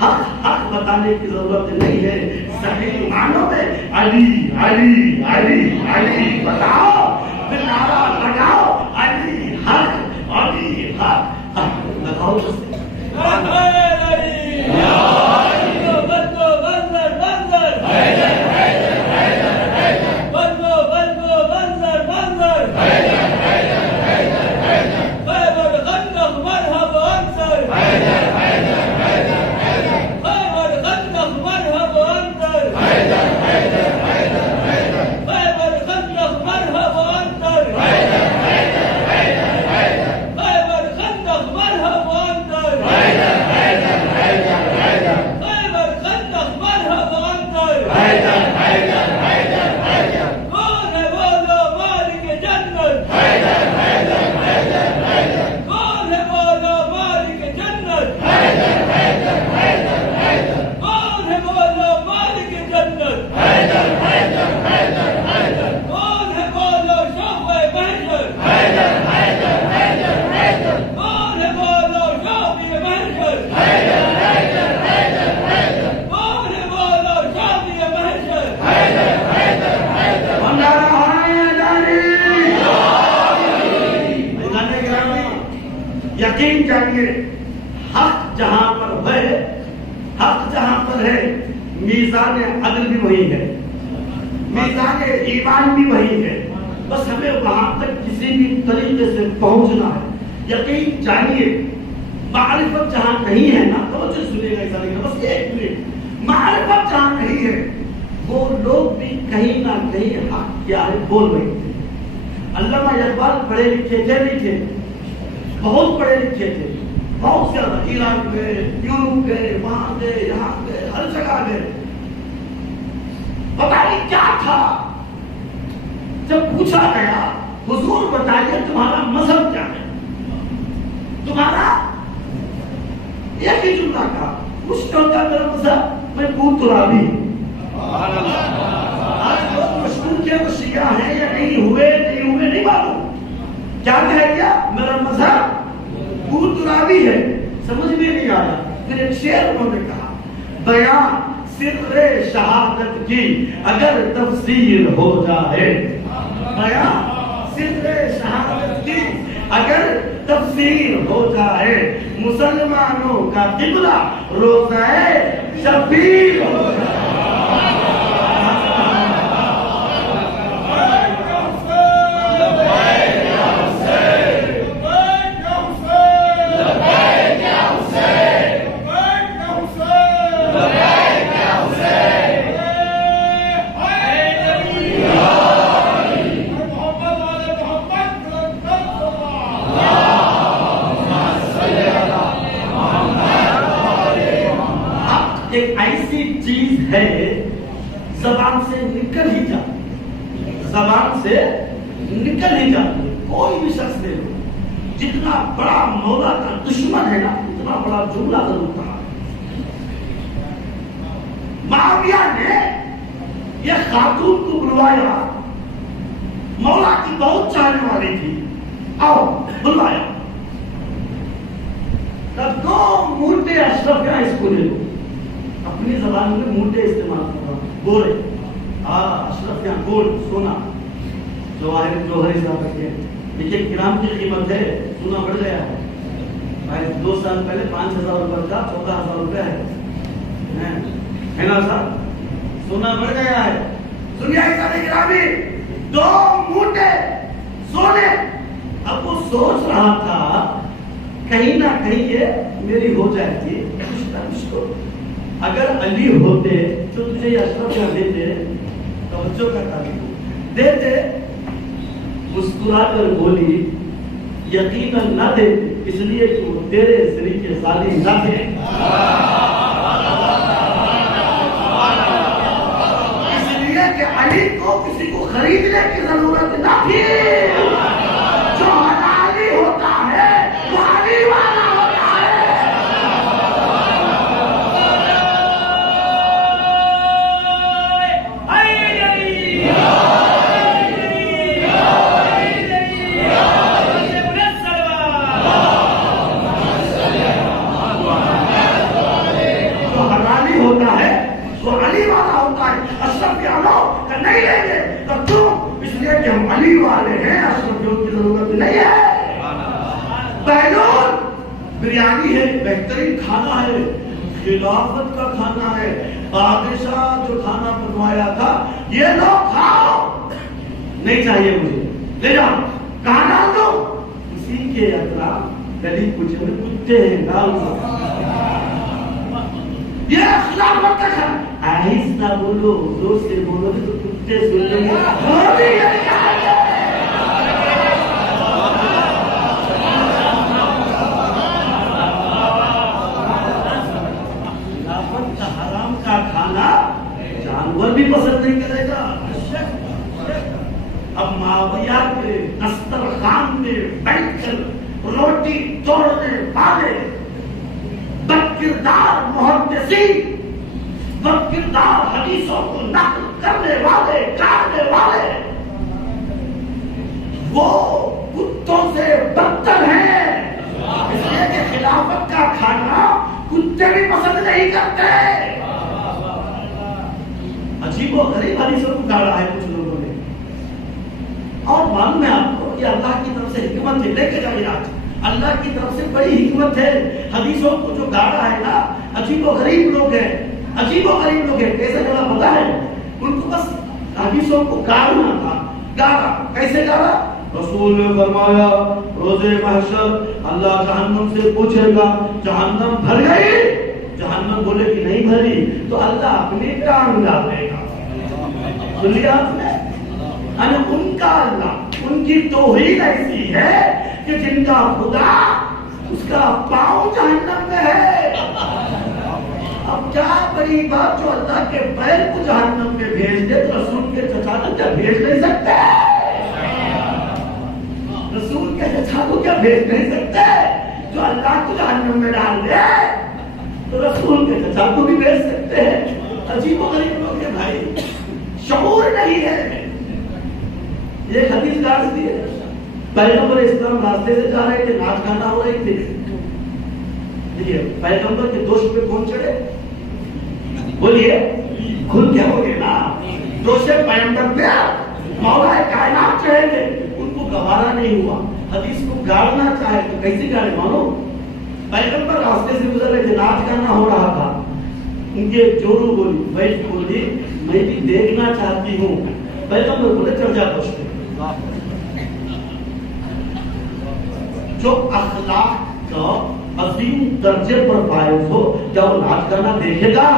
حق بتانے کی ضرورت نہیں ہے. صحیح معنوں میں علی علی علی علی بتاؤ, پھر نعرہ لگاؤ علی حق علی حق. لگاؤ یقین جانیے. حق جہاں پر ہے, حق جہاں پر ہے, میزان عدل بھی وہی ہے, میزان ایمان بھی وہی ہے. بس ہمیں وہاں تک کسی بھی طریقے سے پہنچنا ہے. یقین جانیے معرفت جہاں نہیں ہے نا, توجہ سنیے گا سارے, بس ایک منٹ. معرفت جہاں نہیں ہے وہ لوگ بھی کہیں نہ کہیں حق کیا ہے بول رہے تھے. علامہ اقبال پڑھے لکھے تھے نہیں تھے؟ بہت پڑھے لکھے تھے, بہت زیادہ. عراق گئے, یورپ گئے, وہاں گئے, یہاں گئے, ہر جگہ گئے. پتہ نہیں کیا تھا. جب پوچھا گیا حضور بتائیے تمہارا مذہب کیا ہے, تمہارا ایک ہی جملہ کہا, کچھ نہیں ہوتا میرا مذہب, میں پور ترابی. آج لوگ مشہور شیعہ شیعہ ہیں یا نہیں ہوئے نہیں معلوم. کیا کہہ دیا؟ میرا مذہب بوتراوی ہے. سمجھ میں نہیں آیا. پھر ایک شعر انہوں نے کہا، بیان سر شہادت کی اگر تفسیر ہو جائے، بیان سر شہادت کی اگر تفسیر ہو جائے، مسلمانوں کا قبلہ روزہ شبیر ہو جائے. ایک ایسی چیز ہے زبان سے نکل ہی جاتی، زبان سے نکل ہی جاتی. کوئی بھی شخص لے لو، جتنا بڑا مولا کا دشمن ہے نا، اتنا بڑا جملہ ضرور کہا. معاویہ نے یہ خاتون کو بلوایا، مولا کی بہت چاہنے والی تھی، آؤ بلوایا. تب دو موٹے اشرفیاں اس کو لے لو. اپنی زبان میں موٹے استعمال کرنا، گورے، اشرفیاں، گولڈ، سونا، جوہر اضافہ کیا. دیکھیے گرام کی قیمت ہے، سونا بڑھ گیا ہے. 2 سال پہلے 5,000 روپے تھا، 14,000 روپے ہے نا صاحب. سونا بڑھ گیا ہے. سنیے گرامی، 2 موٹے سونے. اب وہ سوچ رہا تھا کہیں نہ کہیں یہ میری ہو جائے گی کچھ نہ کچھ تو. اگر علی ہوتے تو تجھے یہ اشرف کیا دیتے، توجہ کا تعلق دیتے. مسکرا کر بولی یقیناً نہ دیتے، اس لیے کہ وہ تیرے سری کے ظالم نہ تھے. اس لیے کہ علی کو کسی کو خریدنے کی ضرورت نہ تھی. جو حلالی ہوتا ہے وہ علی والا ہوتا ہے. نہیں لیں گے تو کیوں؟ اس لیے کہ ہم علی والے ہیں، اشرفیوں کی ضرورت نہیں ہے. بہلول بریانی ہے، بہترین کھانا ہے، خلافت کا کھانا ہے، بادشاہ جو کھانا بنوایا تھا یہ لو کھاؤ. نہیں چاہیے مجھے، لے جاؤ. کہاں ڈال دو؟ اسی کے اطراف گلی کوچے میں کتے ہیں، ڈال دو. یہ خلافت کا کھانا. آہستہ بولو، زور سے بولو تو کتے سن لیں گے. خلافت کا حرام کا کھانا جانور بھی پسند نہیں کرے گا. اب معاویہ کے دسترخوان میں بیٹھ کر روٹی توڑنے والے بدکردار محدثین، بدکردار حدیثوں کو نقل کرنے والے، کاٹنے والے، وہ کتوں سے بدتر ہیں. اس لیے کہ خلافت کا کھانا کتے بھی پسند نہیں کرتے. عجیب و غریب حدیثوں کو گاڑا ہے کچھ لوگوں نے. اور معلوم ہے آپ کو یہ اللہ کی طرف سے حکمت ہے. لے کے جائیے آج، اللہ کی طرف سے بڑی حکمت ہے. حدیثوں کو جو گاڑا ہے نا، عجیب و غریب لوگ ہیں، عجیب و غریب لوگ ہیں. کیسے گاڑا پتا ہے؟ ان کو بس حدیثوں کو گاڑنا تھا. گاڑا کیسے گاڑا؟ رسول نے فرمایا روز محشر اللہ جہنم سے پوچھے گا جہنم بھر گئی؟ جہنم بولے کہ نہیں بھری تو اللہ اپنی ٹانگ ڈالے گا. سن لیا آپ نے؟ ان کا اللہ، ان کی توحید ایسی ہے کہ جن کا خدا اس کا پاؤں جہنم میں ہے. اب کیا بڑی بات جو اللہ کے پیر کو جہنم میں بھیج دے تو رسول کے چچا کو کیا بھیج نہیں سکتے؟ رسول کے چچا کو کیا بھیج نہیں سکتے؟ جو اللہ کو جہنم میں ڈال دے تو رسول کے چچا کو بھی بھیج سکتے ہیں. عجیب و غریب لوگ ہیں بھائی، شعور نہیں ہے. یہ حدیث گاڑ دی ہے. پیغمبر اسلام راستے سے جا رہے تھے, ناچ گانا ہو رہی تھی. دیکھیے پیغمبر کے دوست پہ کون چڑھے؟ بولیے کھل کے ہو گئے نا. دوست پیغمبر پہ مولا کائنات چڑھے گے, ان کو گوارا نہیں ہوا. حدیث کو گاڑنا چاہے تو کیسے گاڑے مانو؟ پیغمبر راستے سے گزر رہے تھے, ناچ گانا ہو رہا تھا. ان کے جورو بولی, ویٹ بولی, میں بھی دیکھنا چاہتی ہوں. پیغمبر بولے چڑھ جا دوست. جو اخلاق کا عظیم درجے پر فائز ہو, کیا وہ ناچ کرنا دیکھے گا؟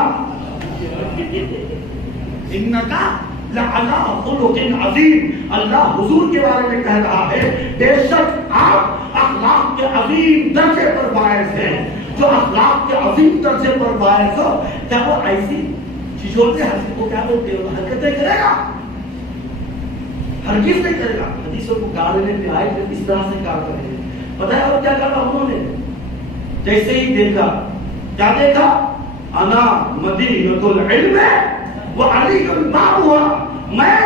انکا لعلی خلق عظیم. اللہ حضور کے بارے میں کہہ رہا ہے بے شک آپ اخلاق کے عظیم درجے پر فائز ہیں. جو اخلاق کے عظیم درجے پر فائز ہو, کیا وہ ایسی چیزوں سے حرکت کو کیا بولتے ہیں, حرکتیں کرے گا؟ ہرگز نہیں کرے گا. حدیثوں کو گاڑنے پہ آئے تو اس طرح سے کار کریں گے. پتہ ہے اور کیا کرا انہوں نے؟ جیسے ہی دیکھا, کیا دیکھا؟ انا مدینۃ العلم وعلی الباب ہوا, میں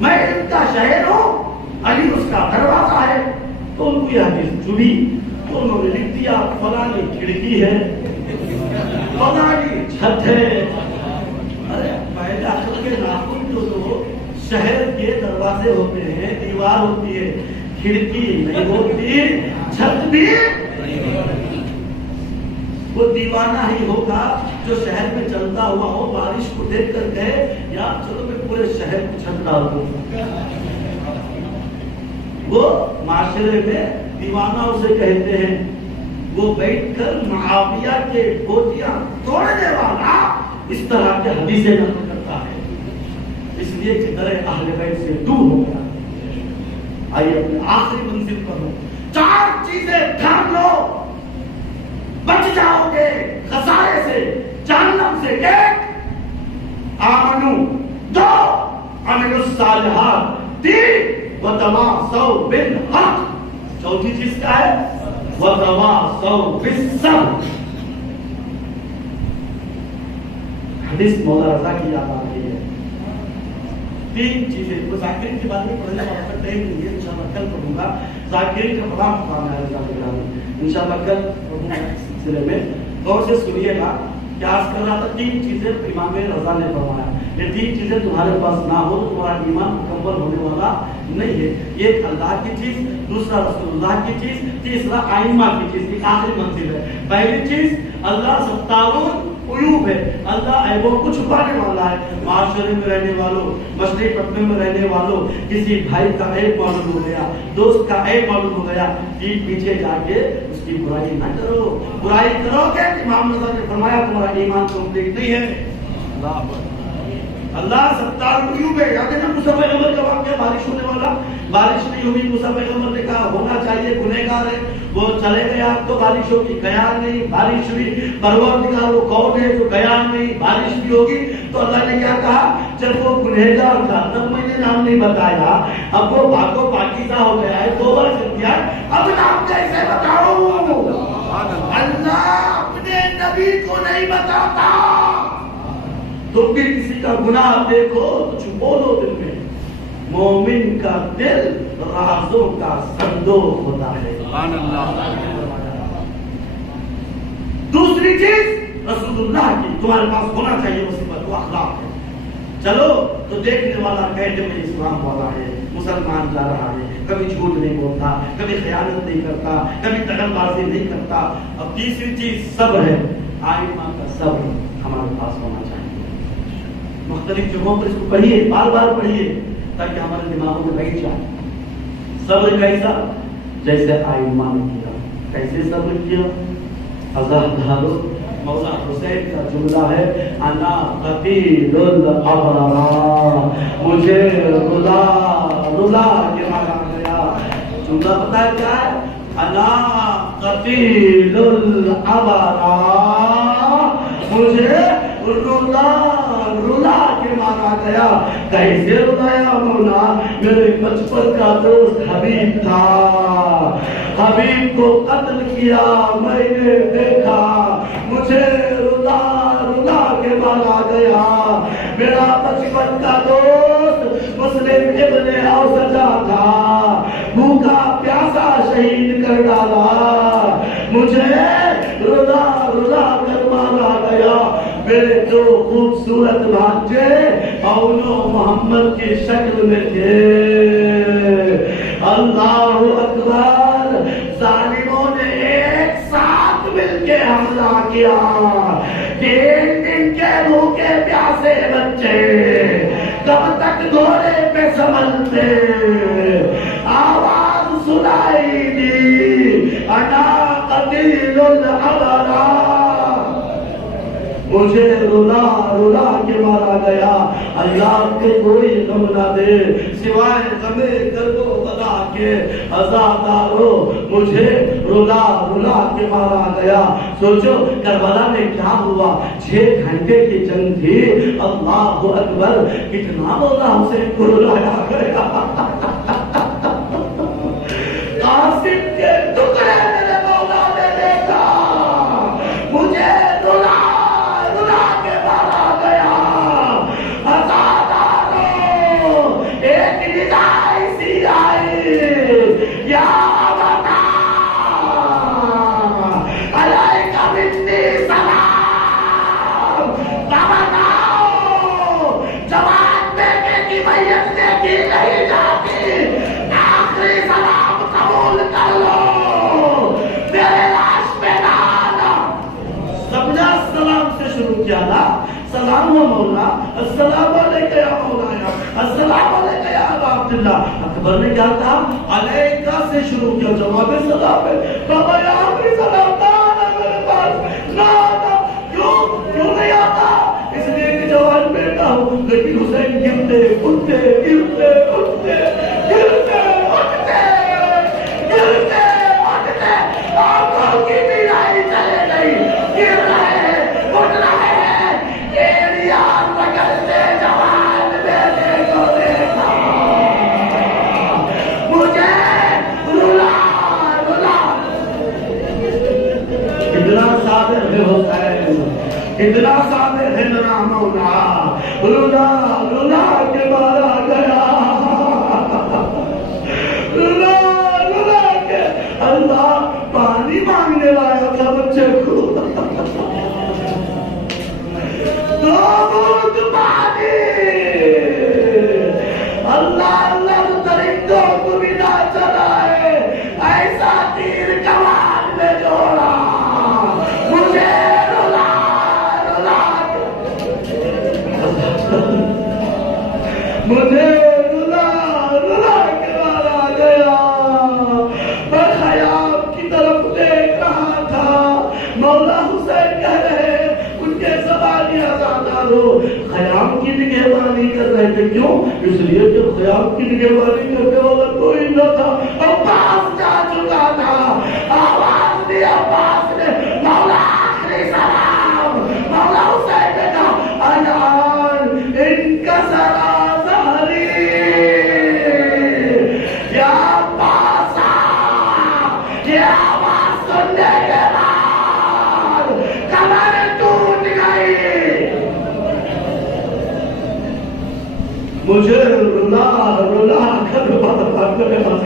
علم کا شہر ہوں, علی اس کا دروازہ ہے. تو ان کو یہ حدیث چنی تو انہوں نے لکھ دیا فلانی کھڑکی ہے, فلانی چھت ہے. ارے پہلے عقل کے ناخن تو شہر کے دروازے ہوتے ہیں, دیوار ہوتی ہے, کھڑکی نہیں ہوتی, چھت بھی. وہ دیوانہ ہی ہوگا جو شہر میں چلتا ہوا ہو, بارش کو دیکھ کر کہے یا چلو میں پورے شہر کو چھت ڈال دوں. وہ معاشرے میں دیوانہ اسے کہتے ہیں. وہ بیٹھ کر معاویہ کے گوٹیاں توڑنے والا اس طرح کے حدیثیں نقل کرتا ہے. اس لیے جدر اہل بیت سے دور ہو گیا. آئیے اپنے آخری منزل پر ہو. 4 چیزیں ڈھانپ لو, بچ جاؤ گے خسارے سے, جہنم سے. 1 آمنو, 2 عملوا الصالحات, 3 وتواصوا بالحق. 4تھی چیز کیا ہے؟ وتواصوا بالصبر. حدیث مولا رضا کی یاد آ رہی ہے. 3 چیزیں. وہ ذاکرین کے بارے میں پڑھنے کا وقت نہیں ہے, انشاءاللہ کل پڑھوں گا. ذاکرین کا بڑا مقام ہے رضا کے بارے میں, انشاءاللہ کل پڑھوں گا. سلسلے میں غور سے سنیے گا. کیا عرض کر رہا تھا؟ 3 چیزیں امام رضا نے فرمایا. یہ 3 چیزیں تمہارے پاس نہ ہو تو تمہارا ایمان مکمل ہونے والا نہیں ہے. ایک اللہ کی چیز, دوسرا رسول اللہ کی چیز, تیسرا ائمہ کی چیز. ایک آخری منزل ہے. پہلی چیز اللہ ستارون عیوب ہے, اللہ عیبوں کو چھپانے والا ہے. معاشرے میں رہنے والوں, مشرق پٹنے میں رہنے والوں, کسی بھائی کا عیب معلوم ہو گیا, دوست کا عیب معلوم ہو گیا, پیٹ پیچھے جا کے اس کی برائی نہ کرو. برائی کرو گے امام رضا نے فرمایا تمہارا ایمان کمپلیٹ نہیں ہے. اللہ ستار عیوب ہے. یاد ہے نا موسیٰ پیغمبر کا واقعہ, بارش ہونے والا, بارش نہیں ہوئی. موسیٰ پیغمبر نے کہا ہونا چاہیے, گنہگار ہے. وہ چلے گئے, آپ تو بارش ہوگی, گیا نہیں, بارش ہوئی. پروردگار وہ کون ہے جو گیا نہیں, بارش بھی ہوگی. تو اللہ نے کیا کہا, جب وہ گنہگار تھا تب میں نے نام نہیں بتایا, اب وہ پاکو پاکیزہ ہو گیا ہے, توبہ کر دیا, اب نام کیسے بتاؤں؟ اللہ اپنے نبی کو نہیں بتاتا. تم بھی کسی کا گناہ دیکھو تو چھپو دو دل میں. مومن کا دل رازوں کا صندوق ہوتا ہے. سبحان اللہ. دوسری چیز رسول اللہ کی تمہارے پاس ہونا چاہیے, وہ صفت, وہ اخلاق ہے. چلو تو دیکھنے والا کہتے میں اسلام والا ہے, مسلمان جا رہا ہے, کبھی جھوٹ نہیں بولتا, کبھی خیانت نہیں کرتا, کبھی دخل بازی نہیں کرتا. اب تیسری چیز صبر ہے. ائمہ کا صبر ہمارے پاس ہونا چاہیے. مختلف جگہوں پر اس کو پڑھیے, بار بار پڑھیے تاکہ ہمارے دماغوں میں بیٹھ جائے. صبر کیسا؟ جیسے ائمہ نے کیا. کیسے صبر کیا؟ آزاد دھارو. مولا حسین کا جملہ ہے, انا قتیل الابرار, مجھے رلا رلا کے مارا گیا. جملہ پتا ہے کیا ہے؟ انا قتیل الابرار, مجھے رلا رلا کے مارا گیا. کیسے رلایا مولا؟ میرے بچپن کا دوست حبیب تھا, حبیب کو قتل کیا میں نے دیکھا, مجھے رلا رلا کے مارا گیا. میرا بچپن کا دوست مسلم ابن اوسجا تھا، بھوکا پیاسا شہید کر ڈالا، مجھے رلا رلا کر مارا گیا، میرے دو خوبصورت بھانجے اولو محمد کی شکل میں تھے۔ اللہ اکبر، ظالموں نے ایک ساتھ مل کے حملہ کیا، 3 دن کے بھوکے پیاسے بچے کب تک گھوڑے پہ سنبھلتے، آواز سنائی دی، انا قتیل الابرار، مجھے رلا رلا کے مارا گیا۔ اللہ کے کوئی غم نہ دے سوائے غم درد و بلا کے، عزادارو مجھے رلا رلا کے مارا گیا۔ سوچو کربلا میں کیا ہوا، 6 گھنٹے کی جنگ تھی، اللہ اکبر، کتنا مولا حسین کو رلایا گیا۔ قاسم کے ٹکڑے میرے مولا نے دیکھا، مجھے رلا رلا کے مارا گیا۔ عزادارو ایک ندا ایسی آئی، یا ابتا علیک منی سلام، بتاؤ جوان بیٹے کی میت دیکھی نہیں جاتی، آخری سلام قبول کر لو، میرے لاش پہ ڈالا۔ سب نے السلام سے شروع کیا نا، سلام و مولا، السلام علیکہ یا مولانا، السلام علیکہ یا ابا عبداللہ۔ اکبر نے کیا کہا، علیکہ سے شروع کیا، جواب سلام ہے۔ بابا یہ آخری سلام نہ آنا میرے پاس، نہ آنا، کیوں نہیں آتا؟ اس لیے کہ جوان بیٹا ہوں، لیکن حسین گرتے اٹھتے گرتے اٹھتے گرتے اٹھتے گرتے اٹھتے، آنکھوں کی بینائی چلے گئی، گر رہے اٹھ رہے ہیں، ایڑیاں رگڑتے جوان بیٹے کو دیکھا، مجھے رلا رلا۔ اتنا صابر ہے حسین، اتنا صابر ہے میرا مولا، رلا رلا کے مارا گیا، رلا رلا کے۔ اللہ پانی مانگنے لایا تھا بچے کو، 2 بوند پانی، اللہ اللہ درندوں کو بھی نہ چلائے، ایسا تیر کمان میں جوڑا، مجھے رلا رلا مجھے رلا رلا کے مارا گیا۔ میں خیام کی طرف دیکھ رہا تھا، مولا حسین کہہ رہے ان کے زبانی عزادارو خیام کی نگہبانی کر رہے تھے، کیوں؟ اس لیے کہ خیام کی نگہبانی کرنے والا کوئی نہ تھا، عباس جا چکا تھا۔ آواز دی عباس نے، مولا آخری سلام، مولا حسین نے کہا، الان انکسر ظہری، یا عباس یہ آواز سننے کے بعد کمر ٹوٹ گئی، مجھے رلا رلا کر مارا گیا،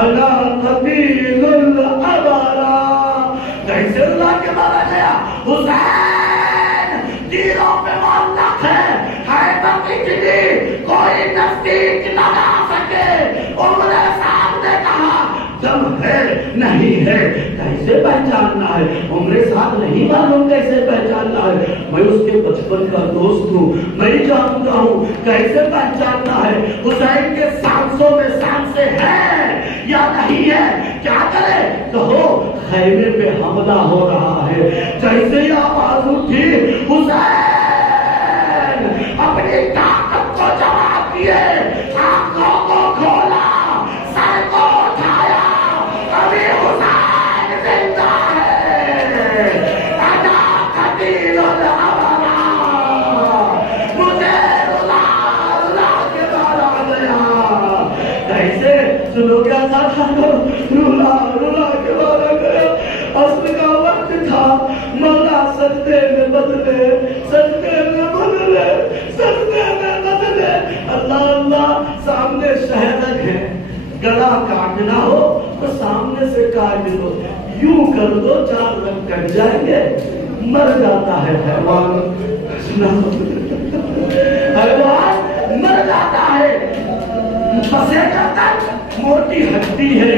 انا قتیل الابرار۔ کیسے رلا کے مارا گیا؟ حسین تیروں پہ معلق ہے، حیدر اتنی کوئی نزدیک نہ آ سکے۔ عمر صاحب نے کہا دم ہے نہیں ہے کیسے پہچاننا ہے؟ عمر صاحب نہیں معلوم کیسے پہچاننا ہے؟ میں اس کے بچپن کا دوست ہوں، میں جانتا ہوں کیسے پہچاننا ہے؟ حسین کے سانسوں میں سانسیں ہیں یا نہیں ہے؟ کیا کرے؟ کہو خیمے پہ حملہ ہو رہا ہے، جیسے ہی آواز اٹھی حسین اپنی طاقت کو جما دیے، آنکھوں کو کھولا، سر کو اٹھایا، ابھی حسین زندہ ہے، انا قتیل الابرار، مجھے رلا رلا کے مارا گیا۔ کیسے؟ سنو کیا تھا، رلا رلا کے مارا گیا۔ اصل کا وقت تھا، مولا سجدے میں بدلے، سجدے میں بدلے، سجدے میں بدلے، اللہ اللہ گلا کاٹنا ہو تو سامنے سے کاٹ دو، یوں کر دو 4 رنگ کٹ جائیں گے، مر جاتا ہے حیوان، حیوان مر جاتا ہے، پسے کا تک موٹی ہڈی ہے،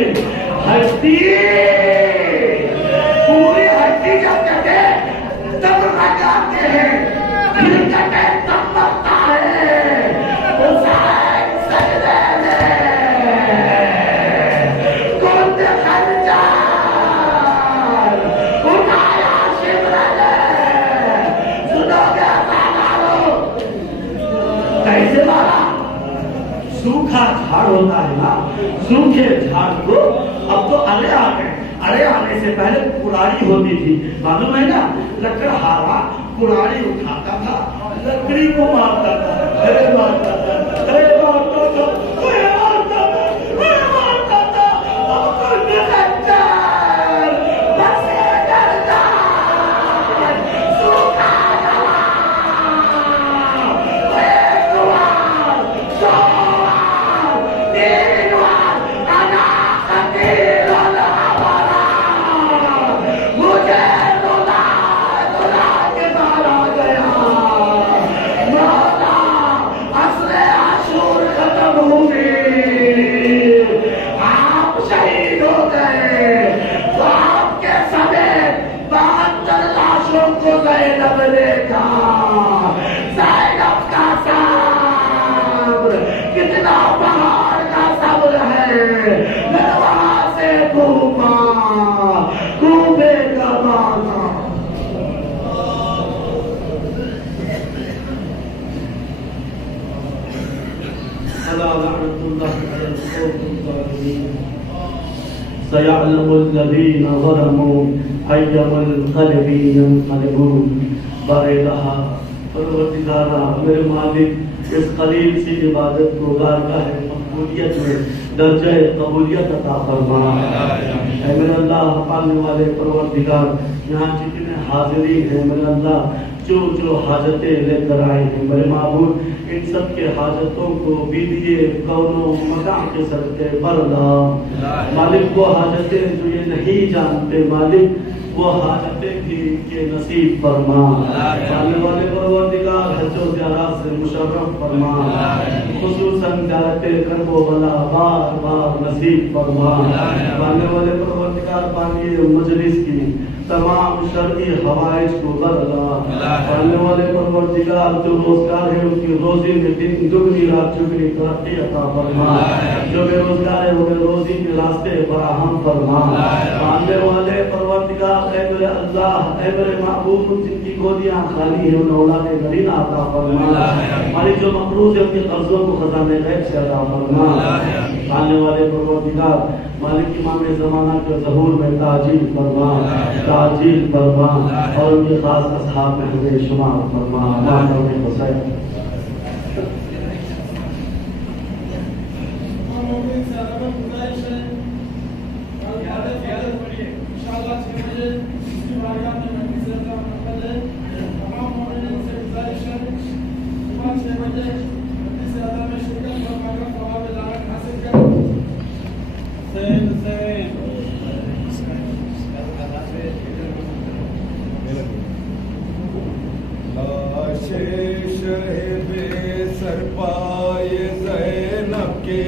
ہڈی پوری ہڈی جب کٹے تب رگاتے ہیں، پھر کٹے تب مرتا ہے، حسین سجدے میں کون دے خرجان اٹھایا شمرہ نے، سنو گے سالارو کیسے مارا؟ سوکھا جھاڑ ہوتا ہے نا، سوکھے جھاڑ کو اب تو ارے آ گئے، ارے آنے سے پہلے کڑاڑی ہوتی تھی، معلوم ہے نا، لکڑہارا کڑاڑی اٹھاتا تھا، لکڑی کو مارتا تھا، ارے مارتا تھا، ارے مارتا تھا، ارے مارتا تھا، ارے مارتا تھا، اب تو نرنجر بسے گردان سوکھا جوان، ایک وار چوار تین وار انا خطیر الحوارا، مجھے رلا رلا کے مارا گیا، مولا عصر عاشور ختم ہوئی، آپ شہید ہو گئے، تو آپ کے سمیت 72 لاشوں کو زینب نے کہا، زینب کا صبر کتنا پہاڑ کا صبر ہے، میں وہاں سے گھوما کوبے کا بازار، سيعلم الذين ظلموا أي منقلب ينقلبون، بارئلہ پروردگارہ میرے مالک اس قلیل سی عبادت کو بارگاہ مقبولیت میں درجہ قبولیت عطا فرما، اے میرے اللہ پالنے والے پروردگار، یہاں جتنے حاضرین ہیں میرے اللہ جو حاجتیں لے کر آئے ہیں میرے معبود، ان سب کے حاجتوں کو بیدیے کونوں مکان کے صدقے برلا، مالک وہ حاجتیں جو یہ نہیں جانتے، مالک وہ حاجتیں بھی کے نصیب فرما، پالنے والے پروردگار حج و زیارات سے مشرف فرما، خصوصاً زیارت کرب و بلا بار بار نصیب فرما، پالنے والے پروردگار پانی مجلس کی تمام شرعی حوائج کو برلا، پالنے والے پروردگار جو روزگار ہے ان کی روزی میں دن دگنی رات چگنی ترقی عطا فرما، جو بے روزگار ہے وہ بے روزی کے راستے فراہم فرما، پالنے والے پروردگار اے میرے اللہ اے میرے محبوب جن کی گودیاں خالی ہیں انہیں اولاد نرینہ عطا فرما، مالک جو مقروض ہے ان کے قرضوں کو خزانے غیب سے عطا فرما، پالنے والے پروردگار مالک امام زمانہ کے ظہور میں تاجیل فرما، تاجیل فرما، اور ان کے خاص اصحاب میں ہمیں شمار فرما، ماتم حسین شہ بے سر پائے زینب کے